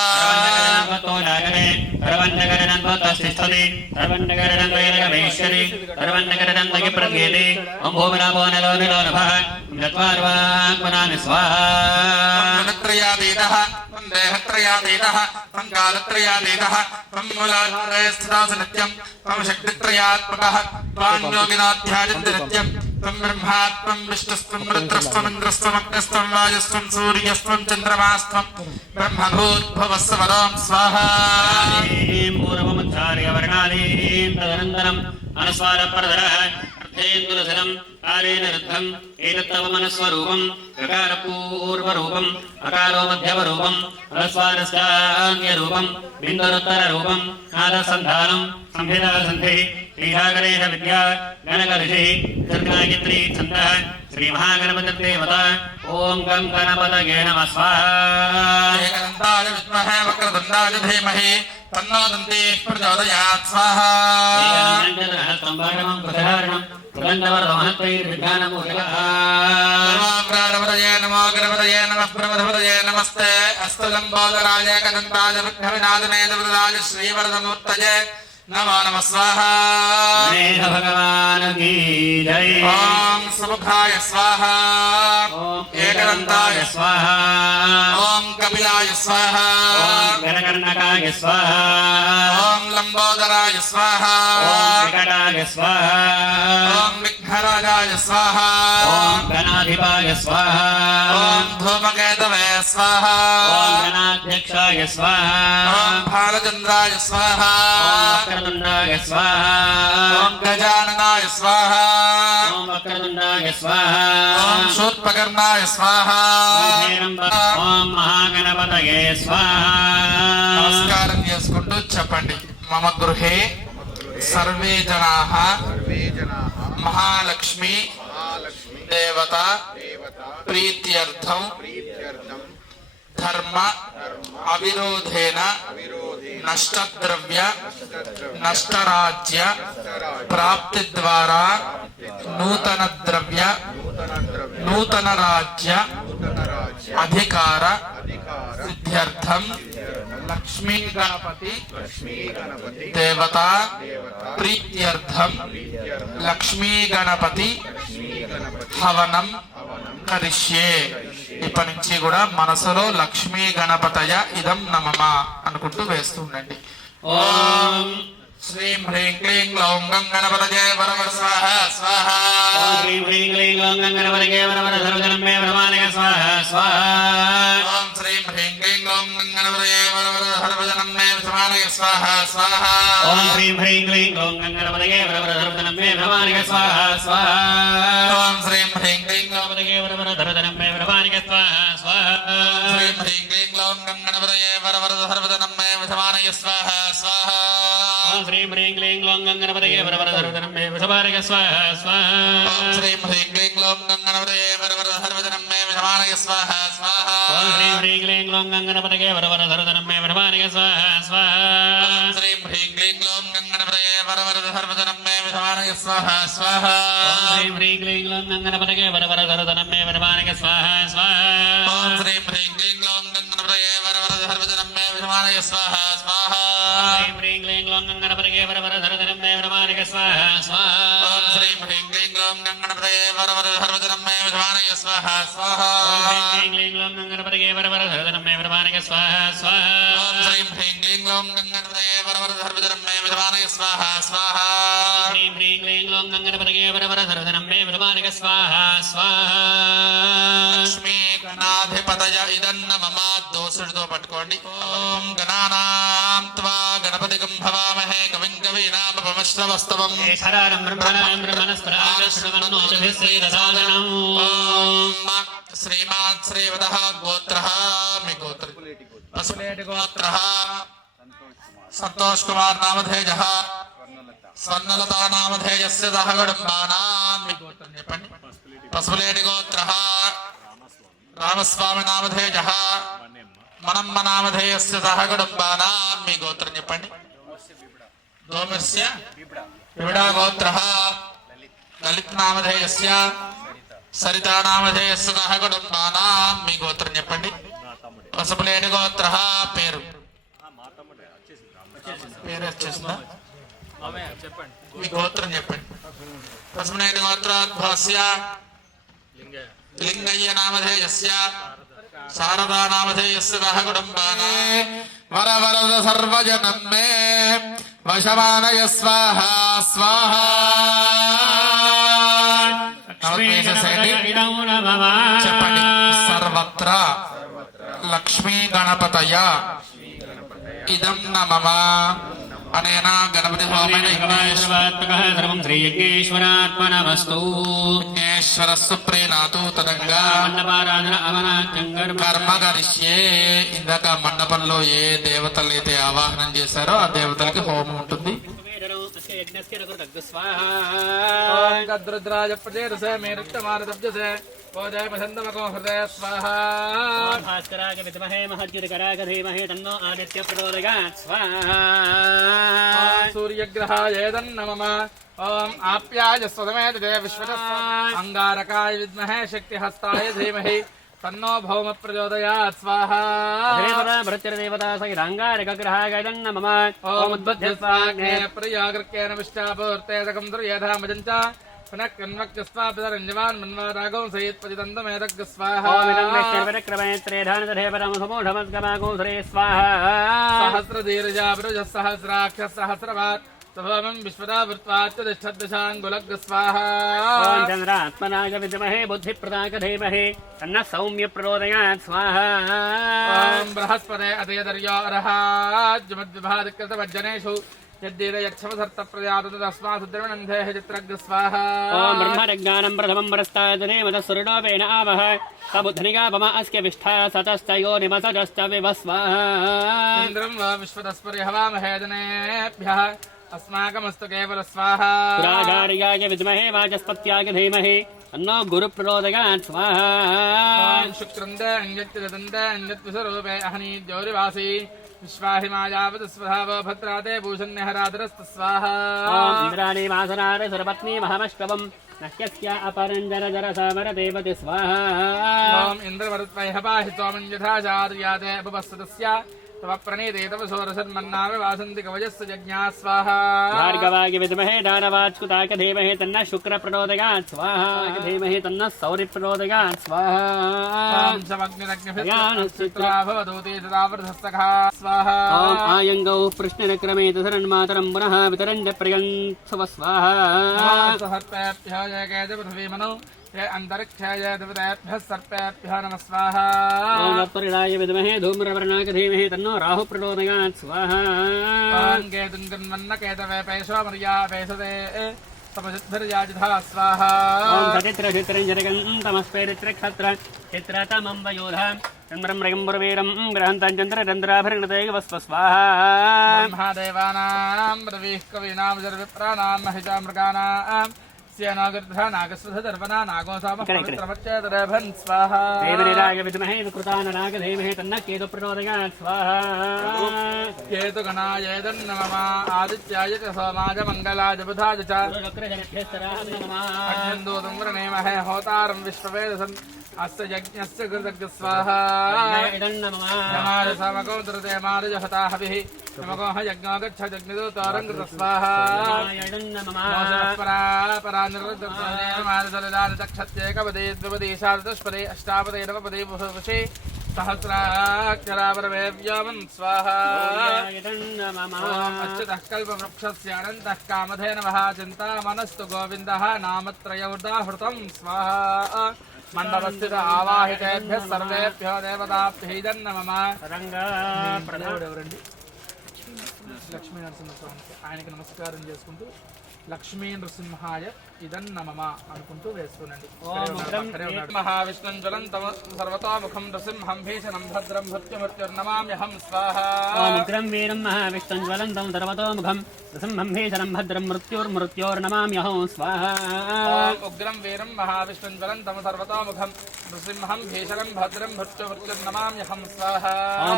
త్రయాతీతః త్వం దేహత్రయాతీతః త్వం కాలత్రయాతీతః త్వం మూలాధారే స్థితాసి నిత్యం త్వం శక్తిత్రయాత్మకः త్వాం యోగినాధ్యాయంతి నిత్యం త్వం బ్రహ్మాత్మం విష్ణుస్త్వం రుద్రస్త్వం అగ్నిస్త్వం వాయుస్త్వం సూర్యస్త్వం చంద్రమాస్త్వం బ్రహ్మభూద్భువస్సు వరోం స్వాహా పూర్వముచ్చార్యవర్ణాదీన్ తదనంతరం అనుస్వారపరధరః అర్థేందులసరం కాలేన రుద్ధం ఏతత్తవ మనస్వరూపం కకారపూర్వరూపం అకారో మధ్యవరూపం అనుస్వారస్యాన్యరూపం బిందురుత్తరరూపం నాదసంధానం సంహితాసంధి శ్రీసాగరేణ విద్యా గణకర్షి దుర్గాయత్రీ ఛందః శ్రీమహాగణపతిర్దేవత ఓం గం గణపతయే నమః స్వాహా ఏకదంతాయ విద్మహే వక్రతుండాయ ధీమహి తన్నో దంతేః ప్రచోదయాత్ స్వాహా నమో గణపతయే నమః ప్రమథపతయే నమస్తే అస్తు లంబోదరాయ ఏకదంతాయ విఘ్నవినాశనేతవృతాయ శ్రీవరదమూర్తయే నమో నమః స్వాహా భగవాన్ కీ జై ఓం సుముఖాయ స్వాహా ఏకదంతాయ స్వాహా ఓం కపిలాయ స్వాహా గణకర్ణకాయ స్వాహా ఓం లంబోదరాయ స్వాహా వికటాయ స్వాహా ఓం విఘ్నరాజాయ స్వాహా గణాధిపాయ స్వాహా ఓం ధూమకేతవే స్వాహా గణాధ్యక్ష वक्रतुण्डमहाकाय स्वाहा ఓం బాలచంద్రాయ స్వాహ वक्रतुण्डाय स्वाहा ఓం గజాననాయ స్వాహ ॐ वक्रतुण्डाय स्वाहा ఓం శూర్పకర్ణాయ స్వాహ ॐ महागणपतये स्वाहा నమస్కారం చేసుకుంటూ చెప్పండి మమ గృహే సర్వే జనాః మహాలక్ష్మి దేవత ప్రీత్యర్థం ధర్మ అవిరోధేన నష్టద్రవ్య నష్టరాజ్య ప్రాప్తి ద్వారా నూతన ద్రవ్య నూతన రాజ్య అధికార సిద్ధ్యర్థం లక్ష్మీ గణపతి దేవత ప్రీత్యర్థం లక్ష్మీ గణపతి హవనం కరిష్యే. ఇప్పటి నుంచి కూడా మనసులో లక్ష్మీ గణపతయ ఇదం నమః అనుకుంటూ వేస్తుండండి. ఓం శ్రీం హ్రీం క్లీం గ్లౌం గం గణపతయే వరవర స్వాహ స్వాహ. ॐ ह्रीं ह्रीं क्लीं ग्लौं गङ्गणपतये वरवर सर्वजनं मे प्रमाणय स्वाहा स्वाहा ఓం శ్రీం హ్రీం క్లీం గ్లౌం గం గణపతయే వరవర సర్వజనం మే సమానయ స్వాహ స్వాహ. ॐ ह्रीं ह्रीं क्लीं ग्लौं गङ्गणपतये वरवर सर्वजनं मे प्रमाणय स्वाहा स्वाहा ఓం శ్రీం హ్రీం క్లీం గ్లౌం गणपतये वरवर सर्वजनं मे प्रमाणय स्वाहा स्वाहा శ్రీం హ్రీం క్లీం గ్లౌం గం గణపతయే వరవర సర్వజనం మే సమానయ స్వాహ స్వాహ. ॐ ह्रीं ह्रीं क्लीं ग्लौं गङ्गणपतये वरवर सर्वजनं मे प्रमाणय स्वाहा स्वाहा ఓం శ్రీం హ్రీం క్లీం గ్లౌం గం గణపతయే వరవర సర్వజనం మే సమానయ స్వాహ స్వాహ. ॐ ह्रीं ह्रीं क्लीं ग्लौं गङ्गणपतये वरवर सर्वजनं मे प्रमाणय स्वाहा स्वाहा ఓం శ్రీం హ్రీం క్లీం గ్లౌం గం గణపతయే వరవర సర్వజనం మే సమానయ స్వాహ స్వాహ. ॐ ह्रीं ह्रीं क्लीं ग्लौं गङ्गणपतये वरवर सर्वजनं मे प्रमाणय स्वाहा स्वाहा ఓం శ్రీం హ్రీం క్లీం గ్లౌం గం గణపతయే వరవర సర్వజనం మే సమానయ స్వాహ స్వాహ. ह्रीं ह्रीं क्लीं ग्लौं गङ्गणपतये वरवर सर्वजनं मे प्रमाणय स्वाहा स्वाहा ఓం శ్రీం హ్రీం క్లీం గ్లౌం గం గణపతయే వరవర సర్వజనం మే సమానయ స్వాహ స్వాహ. ह्रीं क्लीं ग्लौं गङ्गणपतये वरवर सर्वजनं मे प्रमाणय स्वाहा स्वाहा ఓం శ్రీం హ్రీం క్లీం గ్లౌం గం గణపతయే వరవర సర్వజనం మే సమానయ స్వాహ స్వాహ. ह्रीं ह्रीं क्लीं ग्लौं गङ्गणपतये वरवర सर्वजनं मे प्रमाणय स्वाहा स्वाहा లక్ష్మీ గణాధిపతయ ఇదన్న మమ దోసుడితో పట్టుకోండి. ఓం గణానాం త్వా గణపతిగం భవామహే కవిం కవీనామపమశ్రవస్తవం. ఏషరారం బ్రహ్మణాం బ్రహ్మణస్పరాగశ్రవన్నోతిభిः శ్రీరసాదనम् ఓం శ్రీమాన్ శ్రీవదః గోత్రః మీ గోత్ర పసులేటి గోత్రః సంతోష్ కుమార్ నామధేయః స్వర్ణలతా నామధేయస్య సహగడంబానాం మీ గోత్రం చెప్పండి. పసులేటి గోత్రః రామస్వామి నామధేయః మనమ్మ నామధేయస్య సహగడంబానాం మీ గోత్రం చెప్పండి. దోమస్య వివిడా గోత్రః లలిత్ నామధేయస్య సరితా నామధేయస్య సహగడంబానాం మీ గోత్రం చెప్పండి. పసుపులేటి గోత్రః పేరు పేరు వచ్చేసిందా మీ గోత్రం చెప్పండి. పసుపులేటి గోత్రోద్భవస్య లింగయ్య నామధేయస్య శారదా నామధేయస్య సహకుటుంబానాం వరవరద సర్వజనం మే వశమానయ స్వాహ స్వాహ. చెప్పండి. సర్వత్ర లక్ష్మీ గణపతయ ఇదం నమః అనేనా గణపతి హోమేన సర్వం శ్రీయజ్ఞేశ్వరాత్మనమస్తు విఘ్నేశ్వరస్సు ప్రేణాతు తదంగా మండపారాధన అవనాత్యం కర్మ కరిష్యే. ఇందాక మండపంలో ఏ దేవతలు అయితే ఆవాహనం చేశారో ఆ దేవతలకి హోమం ఉంటుంది. గద్రుద్రాజ ప్రచేతస మేరుత్తమానతబ్జసే ఓజయ మసంతమకో హృదయ స్వాహా. భాస్కరాయ విద్మహే మహద్యుతికరాయ ధీమహి తన్నో ఆదిత్య ప్రచోదయాత్ స్వాహా. సూర్యగ్రహాయ నమః. ఓం ఆప్యాయ స్వదమేతదే విశ్వతః అంగారకాయ విద్మహే శక్తిహస్తాయ ధీమహి తన్నో భౌమ ప్రచోదయాత్ స్వాహా. భృత్యదేవతా సహితాంగారకగ్రహాయ నమః. ఓం ఉద్బుద్ధ్యస్వాగ్నే ప్రియాగృక్యేన విష్టాపూర్తేదకం దుర్యధామజం చ పునః కన్వక్స్వాపితరంజవాన్ మన్వారాగం సహిత్పతితంతమేదగ్గ స్వాహా. సహస్రదీర్జా వృజ సహస్రాక్ష సహస్రవాత్ तवमं विश्वदा वृत्वाच्च स्वाहा ओम चंद्रात्मनाय विद्महे बुद्धिप्रदाय धीमहि तन्नः सौम्य प्रचोदयात् स्वाहा ओम बृहस्पते अदयदर्यो अरहाज्जमद्विभादिकृतवज्जनेषु यद्देदयच्छमसर्तप्रजातस्मासुद्रवणन्धेः चित्रग्र स्वाहा ओम ब्रह्मज्ञानं प्रथमं वरस्तादने मदसुरडोपेन आवह सबुद्धनिगापम अस्य विष्ठा सतश्च योनिमसजश्च विवस्वाहा इन्द्रं वा विश्वतस्परि हवामहे जनेभ्यः अस्माकमस्तु केवल स्वाहा पुराचार्याय विद्महे वाचस्पत्याय धीमहि तन्नो गुरुप्रचोदयात् स्वाहा ओम शुक्रन्द अंगत्यदन्द अंगत्विसरूपे अहनी ज्योतिवासी विश्वाहिमायावत स्वधाव भद्राते भूषण्यहरादरस्त स्वाहा ओम इंद्राणी वासनारे सुरपत्नी महामष्टवम् नह्यस्य अपरञ्जन जर सामरदेवति स्वाहा ओम इन्द्रवरुत्वैः पाहि त्वमं यथा चार्याते उपवस्तस्य तव प्रणीते तव सोरसन्मन्नावे वासन्ति कवयस्य यज्ञा स्वाहा भार्गवाय विद्महे दानवाच्युताय धीमहि तन्नः शुक्रप्रचोदयात् स्वाहा धीमहि तन्नः सौर्यप्रचोदयात् स्वाहा ओम समग्निरग्निभिर्चित्रा भवदूते तदावृधस्तखा स्वाहा ओम आयङ्गौ प्रश्नक्रमे तसरन्मातरं पुनः वितरञ्च प्रियन्थव स्वाहा सहर्पेभ्यः जयकेत पृथ्वी मनो ये अंतरिक्षाय देवताभ्यः सर्पेभ्यः नमः स्वाहा ओम परिणाय विद्महे धूम्रवर्णाय धीमहि तन्नो राहुः प्रचोदयात् स्वाहा ओम केतुङ्गन्वन्न केतवे पेशो मर्या पेशते तपसिद्धिर्याजिधा स्वाहा ओम सचित्र चित्रं जगन्तमस्पैरित्रक्षत्र चित्रतमं वयोधा चन्द्रं मृगम्बुरवीरं गृहन्तं चन्द्रचन्द्राभरणते वस्व स्वाहा ब्रह्मादेवानां रविः कवीनां जर्विप्राणां महिषा मृगाणां स्यनागर्धा नागस्वधर्वना नागोसामः पवित्रमच्चेतरभन् स्वाहा देवनिराय विद्महे विकृताननाय धीमहि तन्नः केतुप्रचोदयात् स्वाहा केतुगणाय तन्नमः आदित्याय च सोमाय मङ्गलाय बुधाय च अग्निन्दूतं वृणीमहे होतारं विश्ववेदसन् अस्य यज्ञस्य कृतज्ञ स्वाहा यमाय समको द्रुते मारुज हताहभिः नमको ह यज्ञो गच्छ यज्ञदूतारं कृत स्वाहा परा निरुद्धमानसलिलानितक्षत्येकपदे द्विपदे शारदष्पदे अष्टापदे नवपदे पुरुषे सहस्राक्षरावरवे व्योमन् स्वाहा अच्युतः कल्पवृक्षस्य अनन्तः कामधेनवः चिन्तामनस्तु गोविन्दः नामत्रयोदाहृतं स्वाहा मंडपस्थित आवाहितेभ्यः सर्वेभ्यो देवताभ्यः इदन्नमः లక్ష్మీ నరసింహస్వామికి ఆయనకి నమస్కారం చేసుకుంటూ లక్ష్మీ నరసింహాయ ఇదన్నమమ అనుకుంటూ వేసుకోనండి. మహావిష్ణుం జ్వలంతం సర్వతోముఖం నృసింహం భీషణం భద్రం మృత్యుమృత్యుర్నమామ్యహం స్వాహా ఉగ్రం వీరం మహావిష్ణుం జ్వలంతం సర్వతోముఖం నృసింహం భీషణం భద్రం మృత్యుర్మృత్యోర్నమామ్యహం స్వాహా ఉగ్రం వీరం మహావిష్ణుం జ్వలంతం సర్వతోముఖం నృసింహం భీషణం భద్రం మృత్యుమృత్యుర్నమామ్యహం స్వాహా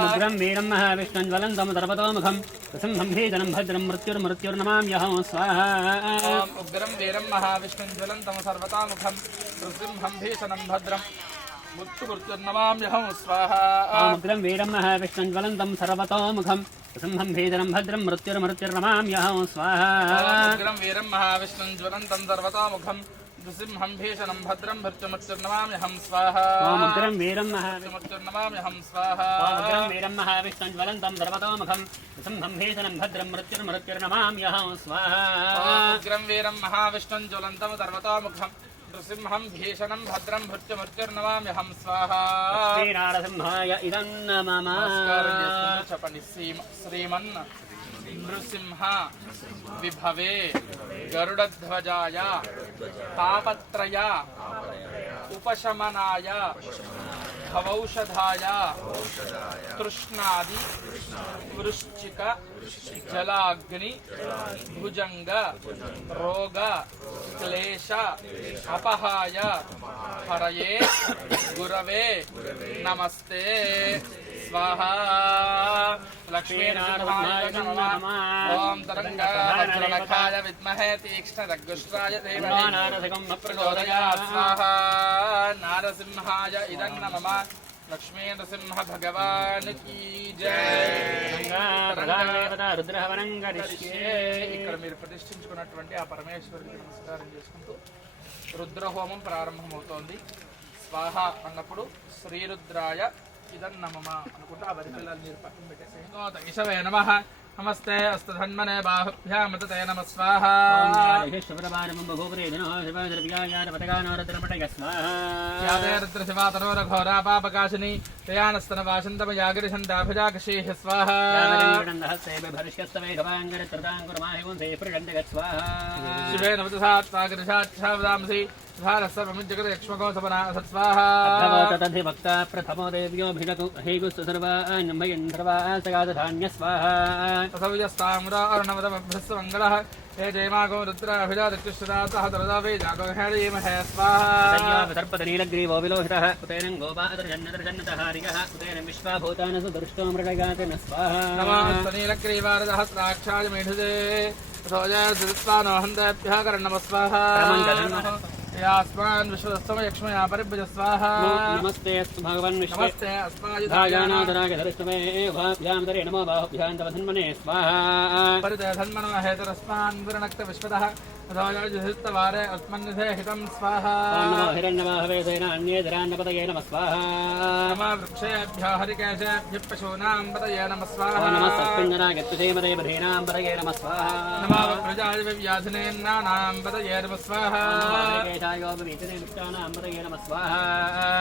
ఉగ్రం వీరం మహావిష్ణుం జ్వలంతం సర్వతోముఖం నృసింహం భీషణం భద్రం మృత్యుర్మృత్యుర్నమామ్యహం స్వాహా ఉగ్రం వీరం మహావిష్ణుం జ్వలంతం సర్వతోముఖం నృసింహం భీషణం భద్రం మృత్యుమృత్యుర్నమామ్యహం స్వాహా ఉగ్రం వీరం మహావిష్ణుం జ్వలంతం సర్వతోముఖం నృసింహం భీషణం భద్రం మృత్యుర్మృత్యుర్నమామ్యహం స్వాహా ఉగ్రం వీరం మహావిష్ణుం జ్వలంతం సర్వతోముఖం నృసింహం భీషణం భద్రం మృత్యుమృత్యుర్నమామ్యహం స్వాహా ఉగ్రం వీరం మృత్యుమృత్యుర్నమామ్యహం స్వాహా ఉగ్రం వీరం మహావిష్ణుం జ్వలంతం సర్వతోముఖం నృసింహం భీషణం భద్రం మృత్యుర్మృత్యుర్నమామ్యహం స్వాహా ఉగ్రం వీరం మహావిష్ణుం జ్వలంతం సర్వతోముఖం నృసింహం భీషణం భద్రం మృత్యుమృత్యుర్నమామ్యహం స్వాహా శ్రీనారసింహాయ ఇదన్నమమ చెప్పండి. శ్రీమన్ నృసింహ విభవే గరుడధ్వజాయ తాపత్రయ ఉపశమనాయ భవౌషధాయ తృష్ణాది వృశ్చిక జలాగ్ని భుజంగ రోగ క్లేశ అపహాయ హరయే గురవే నమస్తే స్వాహా లక్ష్మీనారాయణ నమః. ఓం తరంగాయ విద్మహే తీక్ష్ణదగ్గుష్ట్రాయ ధీమహి ప్రచోదయాత్ స్వాహా నారసింహాయ ఇదన్నమమ. లక్ష్మీ నరసింహ భగవాన్ కీ జై. ఇక్కడ మీరు ప్రతిష్ఠించుకున్నటువంటి ఆ పరమేశ్వరుడికి నమస్కారం చేసుకుంటూ రుద్రహోమం ప్రారంభమవుతోంది. స్వాహ అన్నప్పుడు శ్రీరుద్రాయ ఇదన్నమమ అనుకుంటూ ఆ వరి పిల్లలు మీరు పక్కన పెట్టేసి ఈశవే నమః नमस्ते अस्तु धन्मने बाहुभ्यां मृतते नमः स्वाहा यादे रुद्रशिवा तनोरघोरा पापकाशिनी तयानस्तनवासन्तमयागिरिशन्ताभुजाकशीः स्वाहा शिवे नमतसात्वागिरिशाच्छावदांसि सर्वमिज्जगदक्ष्मको सपना सत्स्वाहा तदधिभक्ता प्रथमो देव्यो भिडतु हेगुस्तु सर्वान्मयन् सर्वासगादधान्य स्वाहा तथविजस्ताम्रो अर्णवदमभ्यस्वमङ्गलः हे जयमागो रुद्राभिजातकृष्णदासः तरदावे जागो हेळीमहे स्वाहा सर्पतनीलग्रीवो विलोहितः उतेन गोपादर्जन्नदर्जन्नतहारिकः उतेन विश्वाभूतान सुदृष्टो मृगगातेन स्वाहा नमस्तनीलग्रीवारदहस्राक्षाय मेढुजे सोजयस्वानो हन्तेभ्यः कर्णमः स्वाहा यास्मान् विश्वस्तमयक्ष्मया परिभ्यज स्वाहा नमस्ते अस्तु भगवन् नमस्ते अस्मायुधायानादरागधरिष्टमे भाभ्यां तरे नमो बाहुभ्यां तव धन्मने स्वाहा परिते धन्मनो हेतरस्मान् विरनक्त विश्वतः अथोजयुधिस्तवारे अस्मन्निधे हितं स्वाहा नमो हिरण्यवाहवे सेनान्ये धरान्नपतये नमः स्वाहा नमः वृक्षेभ्यो हरिकेशेभ्यः पशूनां पतये नमः स्वाहा नमः सत्पिञ्जनागत्युषेमदे बधीनां पतये नमः स्वाहा नमः प्रजाय व्याधिनेन्नानां पतये नमः स्वाहा नमः स्वाहा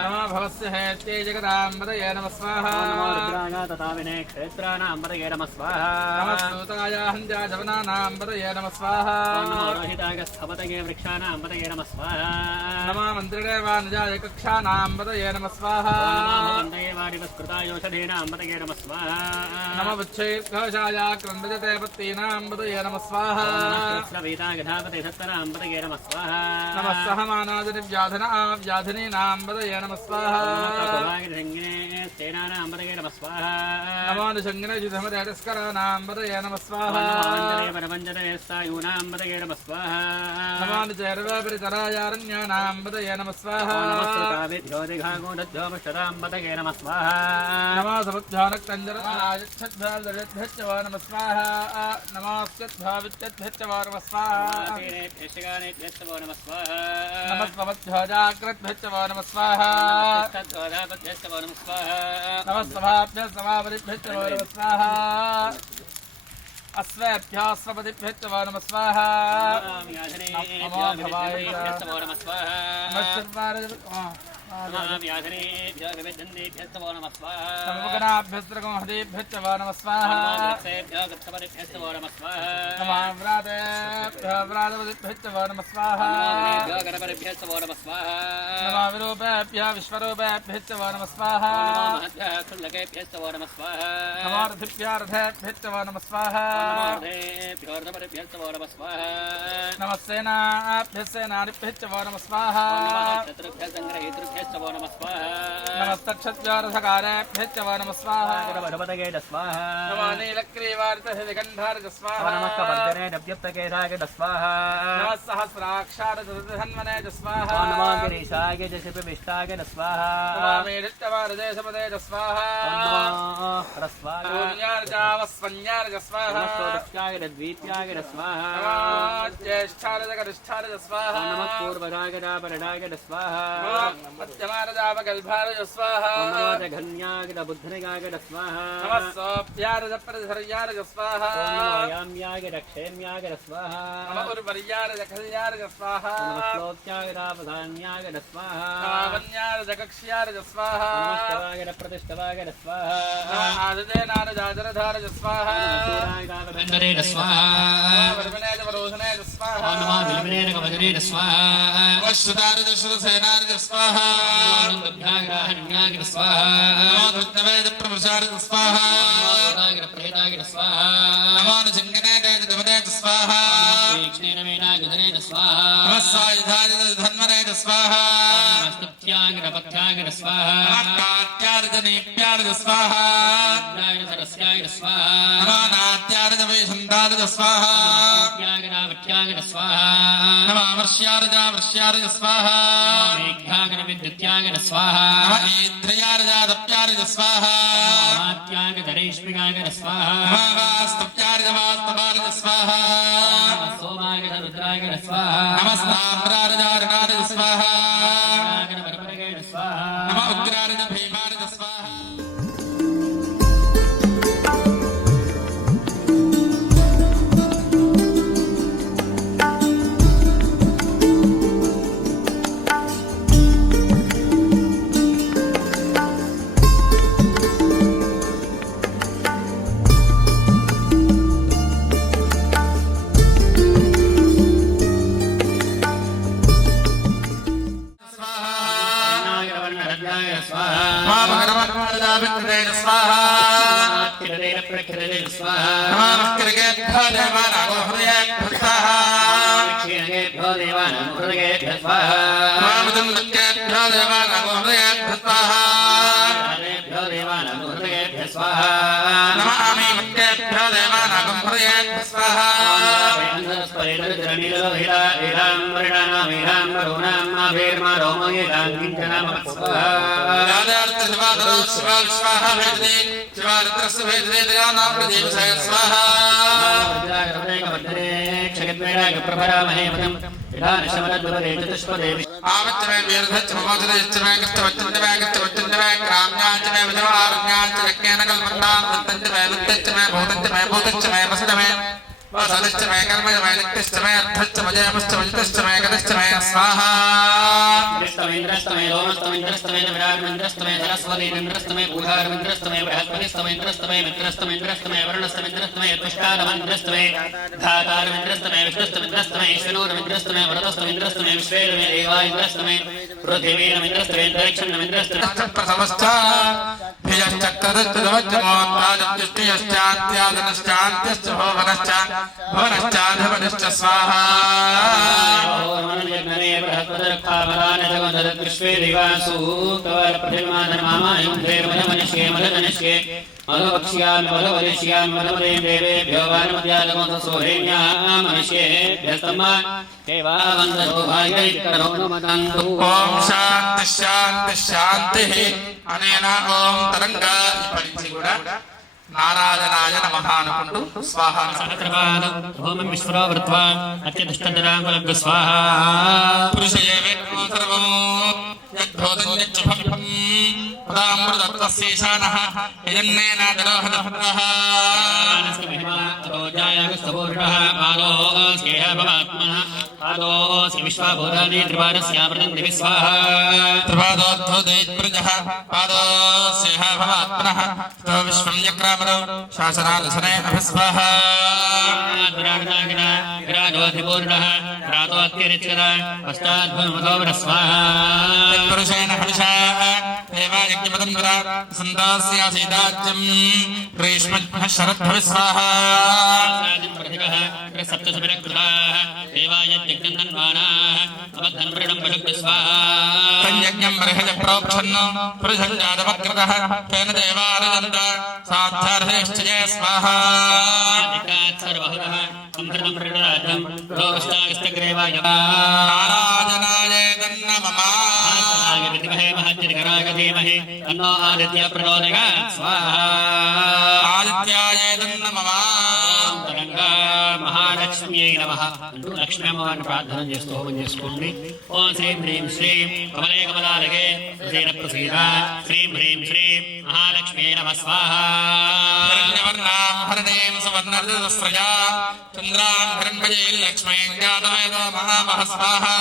नमः भवस्य हेत्ये जगदां पतये नमः स्वाहा नमो रुद्राय तथा विने क्षेत्राणां पतये नमः स्वाहा नमः सूताय हन्त्या जवनानां पतये नमः स्वाहा नमो रोहिताय स्थपतये वृक्षाणां पतये नमः स्वाहा नमः मन्त्रिणे वानुजाय कक्षानां पतये नमः स्वाहा नमो वन्दये वाडिवस्कृतायोषधीनां पतये नमः स्वाहा नमः वृक्षेभ्योषाय क्रन्दजते पत्तीनां पतये नमः स्वाहा स्रवीतागधापते सत्तरां पतये नमः स्वाहा नमः सहमानादिव्याधनीनां पतये नमः स्वाहा सेनानां पतये नमः स्वाहा नमो निषङ्गिनजिधमदेतस्कराणां पतये नमः स्वाहा परमञ्जने सायूनां पतये नमः स्वाहा नमो निचैर्वपरितरायारण्यानां पतये नमः स्वाहा नमस्कृताभिभ्योदिघागोढभ्योमष्टदां पतये नमः स्वाहा नमो समुद्धानक्तञ्जराजच्छद्भ्यश्च वा नमः स्वाहा नमस्कृद्भावित्यद्भ्यश्च वा नमः स्वाहा नमः स्वाहा नमस्वमध्वजाग्रद्भ्यश्च वा नमः स्वाहा नमः सभाभ्यः सभापतिभ्यश्च वा नमः स्वाहा अस्वेभ्यः स्वपतिभ्यश्च वा नमः स्वाहा नमोगणाभ्यस्त्रगोहदेभ्यश्च वा नमः स्वाहा नमाव्रातेभ्यः वा नमः स्वाहा नमाविरूपेभ्यः विश्वरूपेभ्यश्च वा नमः स्वाहा नमोरथिभ्यः वा नमः स्वाहा नमः सेनाभ्यः सेनानिभ्यश्च वा नमः स्वाहा नमस्तक्षत्यारथकारेभ्यश्च वा नमः स्वाहा नमो नीलग्रीवार्तहृदिगन्धार्ज स्वाहा नमः सहस्राक्षारधन्वने च स्वाहा नमो मेढित्यवारदेशपदे च स्वाहा शून्यार्जावस्वन्यार्ज स्वाहा नमो ज्येष्ठारजगरिष्ठारज स्वाहा मध्यमारजावगल्भारज स्वाहा नमः सोऽप्यारजप्रधर्यारज स्वाहा नमः उर्वर्यारजखल्यारज स्वाहा वन्यारजकक्ष्यारज स्वाहा आदितेनारजाजरधारज स्वाहा वरुणेजवरोधनेज स्वाहा वश्रुतारजश्रुसेनारज स्वाहा प्रभुषारज स्वाहा नमानुजङ्गनेज स्वाहा नमस्सायुधाय स्वाहा कात्यार्जनेप्यार्ज स्वाहा नमानात्यार्ज वैशन्तार्ज स्वाहा नमावर्ष्यार्जावर्ष्यार्ज स्वाहा नमः स्वाहा नमस्तप्यार्जवास्तवार्ज स्वाहा नमस्ताम्रार्जार्णार्ज स्वाहा नमः उग्रार्ज भीमार्ज स्वाहा प्रकृते स्वाहा नमस्कृतेभ्यो देवानागो हृदयेभ्यः क्षीणकेभ्यो देवानां हृदयेभ्यः स्वाहा नमस्कृतेभ्यो देवानागो हृदयेभ्यः देवेभ्यो देवानां हृदयेभ्यः स्वाहा नमामि मत्तेभ्यो देवानागो हृदयेभ्यः स्वाहा वसदश्च मे कर्मजमय नित्यश्च मे अर्थश्च मजयमश्च मजितश्च मे गतश्च मे स्वाहा इंद्रस्तमे लोमस्तमे विराटमिन्द्रस्तमे सरस्वतीन्द्रस्तमे पूजारमिन्द्रस्तमे बृहस्पतिस्तमे मित्रस्तमे वरुणस्तमे पुष्टारमिन्द्रस्तमे धातारमिन्द्रस्तमे विष्णुस्तमिन्द्रस्तमे ईश्वरोरमिन्द्रस्तमे वरदस्तमिन्द्रस्तमे विश्वेरमे देवाइन्द्रस्तमे पृथिवीरमिन्द्रस्तमे दक्षिणमिन्द्रस्तमे प्रथमश्च भिजश्चक्तदत्तदवज्जमोत्तादुष्टियश्चान्त्यादनश्चान्त्यश्च भवनश्चाधवनश्च स्वाहा विश्वे दिवासु कवल प्रतिमाधर्मामायं मनुष्ये मधुमनुष्ये मधुपक्ष्यामि मधुवदिष्यामि मधुमदे देवेभ्यो वानमद्यालमोदसोरेण्या मनुष्येभ्यस्तमा देवावन्दतो भागैकरो नमदन्तु ओम शांति शांति शांति अनेन ओम तरंग परिचिगुड़ा नारायणाय नमः अनुకుంటూ స్వాహ ఓం విశ్వరో వృత్వా అత్యధిష్టదరాంగులం స్వాహా పురుషయేవేత్మో సర్వం యద్భోదన్యచ్చఫలం పదామృతత్వశేషానః యజన్నేన దరోహదః रोजायगस्तपूर्णः पादोऽस्येह भवात्मनः पादोऽस्ति विश्वाभूतानि त्रिवारस्यामृतं दिवि स्वाहा त्रिपादोद्धोदैत्प्रजः पादोऽस्येह भवात्मनः तो विश्वं यक्रामरो शासनालसने अभिस्वाहा विराजोऽधिपूर्णः रातोऽत्यरिच्यत पश्चाद्भुवनमतो स्वाहा पुरुषेण हविषा देवायज्ञपदं वरा सन्दास्यासीदाज्यं ग्रीष्मज्ञः शरद्भविस्वाहा सप्तसुभिरकृताः देवायज्ञं धन्वानाः अबद्धन्वृणं पशुभ्यः स्वाहा तञ्यज्ञं बर्हिज प्रोक्षन् पुरुषं जातवक्रतः तेन देवारजन्त साध्यार्हेश्च जय स्वाहा सर्वहुतः संहृतं प्रणराजं रोगश्चागस्तग्रेवाय नारायणाय तन्नमः विद्महे महच्चरिकराय धीमहि तन्नो आदित्य प्रचोदयात् स्वाहा आदित्याय तन्नमः महालक्ष्म्यै नमः अंटू लक्ष्मी अమ్మవారిని ప్రార్థన చేస్తూ హోమం చేసుకోండి ఓం శ్రీం హ్రీం శ్రీం కమలే కమలాలగే ప్రసీద ప్రసీద శ్రీం హ్రీం శ్రీం మహాలక్ష్మ్యై నమః స్వాహా हिरण्यवर्णां हरिणीं सुवर्णरजतस्रजा चन्द्रां हिरण्मयीं लक्ष्मीं जातवेदो महामः स्वाहा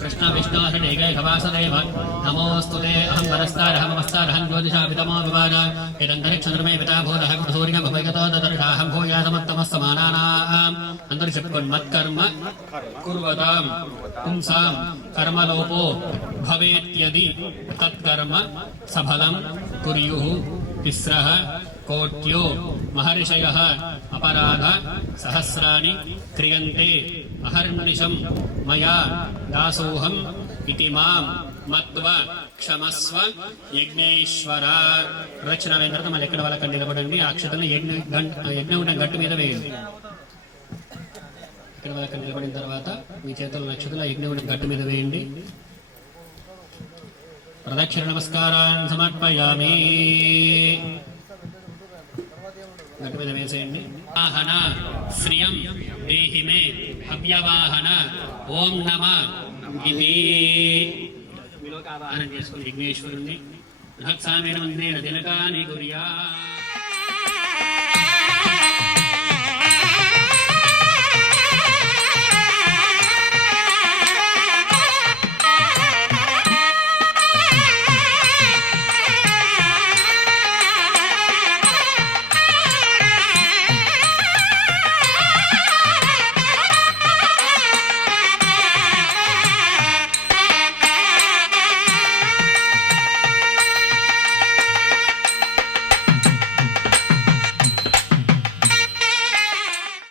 कृष्ण विष्णु हृदय वासुदेव नमोस्तु ते अहं वरस्तारहमस्तारहं ज्योतिषा पितमो विवाद यदन्तरिक्षधर्मे पिता भूतः सूर्यमभयतो ददर्शाहं भूयासमत्तमः समानानाम् अन्तरिक्षन्मत्कर्म कुर्वतां पुंसां कर्मलोपो भवेत्यदि तत्कर्म सफलं कुर्युः तिस्रः कोट्यो महर्षयः अपराध सहस्राणि क्रियन्ते अहर्निशं मया दासोऽहं इति मां మత్వ క్షమస్వ యజ్ఞేశ్వర. రచన అయిన తర్వాత మళ్ళీ ఎక్కడ వాళ్ళకి నిలబడండి. ఆ అక్షతను యజ్ఞం ఉన్న గట్టు మీద వేయండి. ఇక్కడ వాళ్ళకి నిలబడిన తర్వాత మీ చేతుల నక్షత్రం యజ్ఞం ఉన్న గట్టు మీద వేయండి. ప్రదక్షిణ నమస్కారాన్ని సమర్పయామి. గట్టు మీద వేసేయండి. వాహన శ్రియం దేహి మే హవ్యవాహన ఓం నమ ఇది ఆనంద చేసుకుని విఘ్నేశ్వరుణ్ణి బృహత్సామేన మందిరేణ తిలకాని కుర్యా.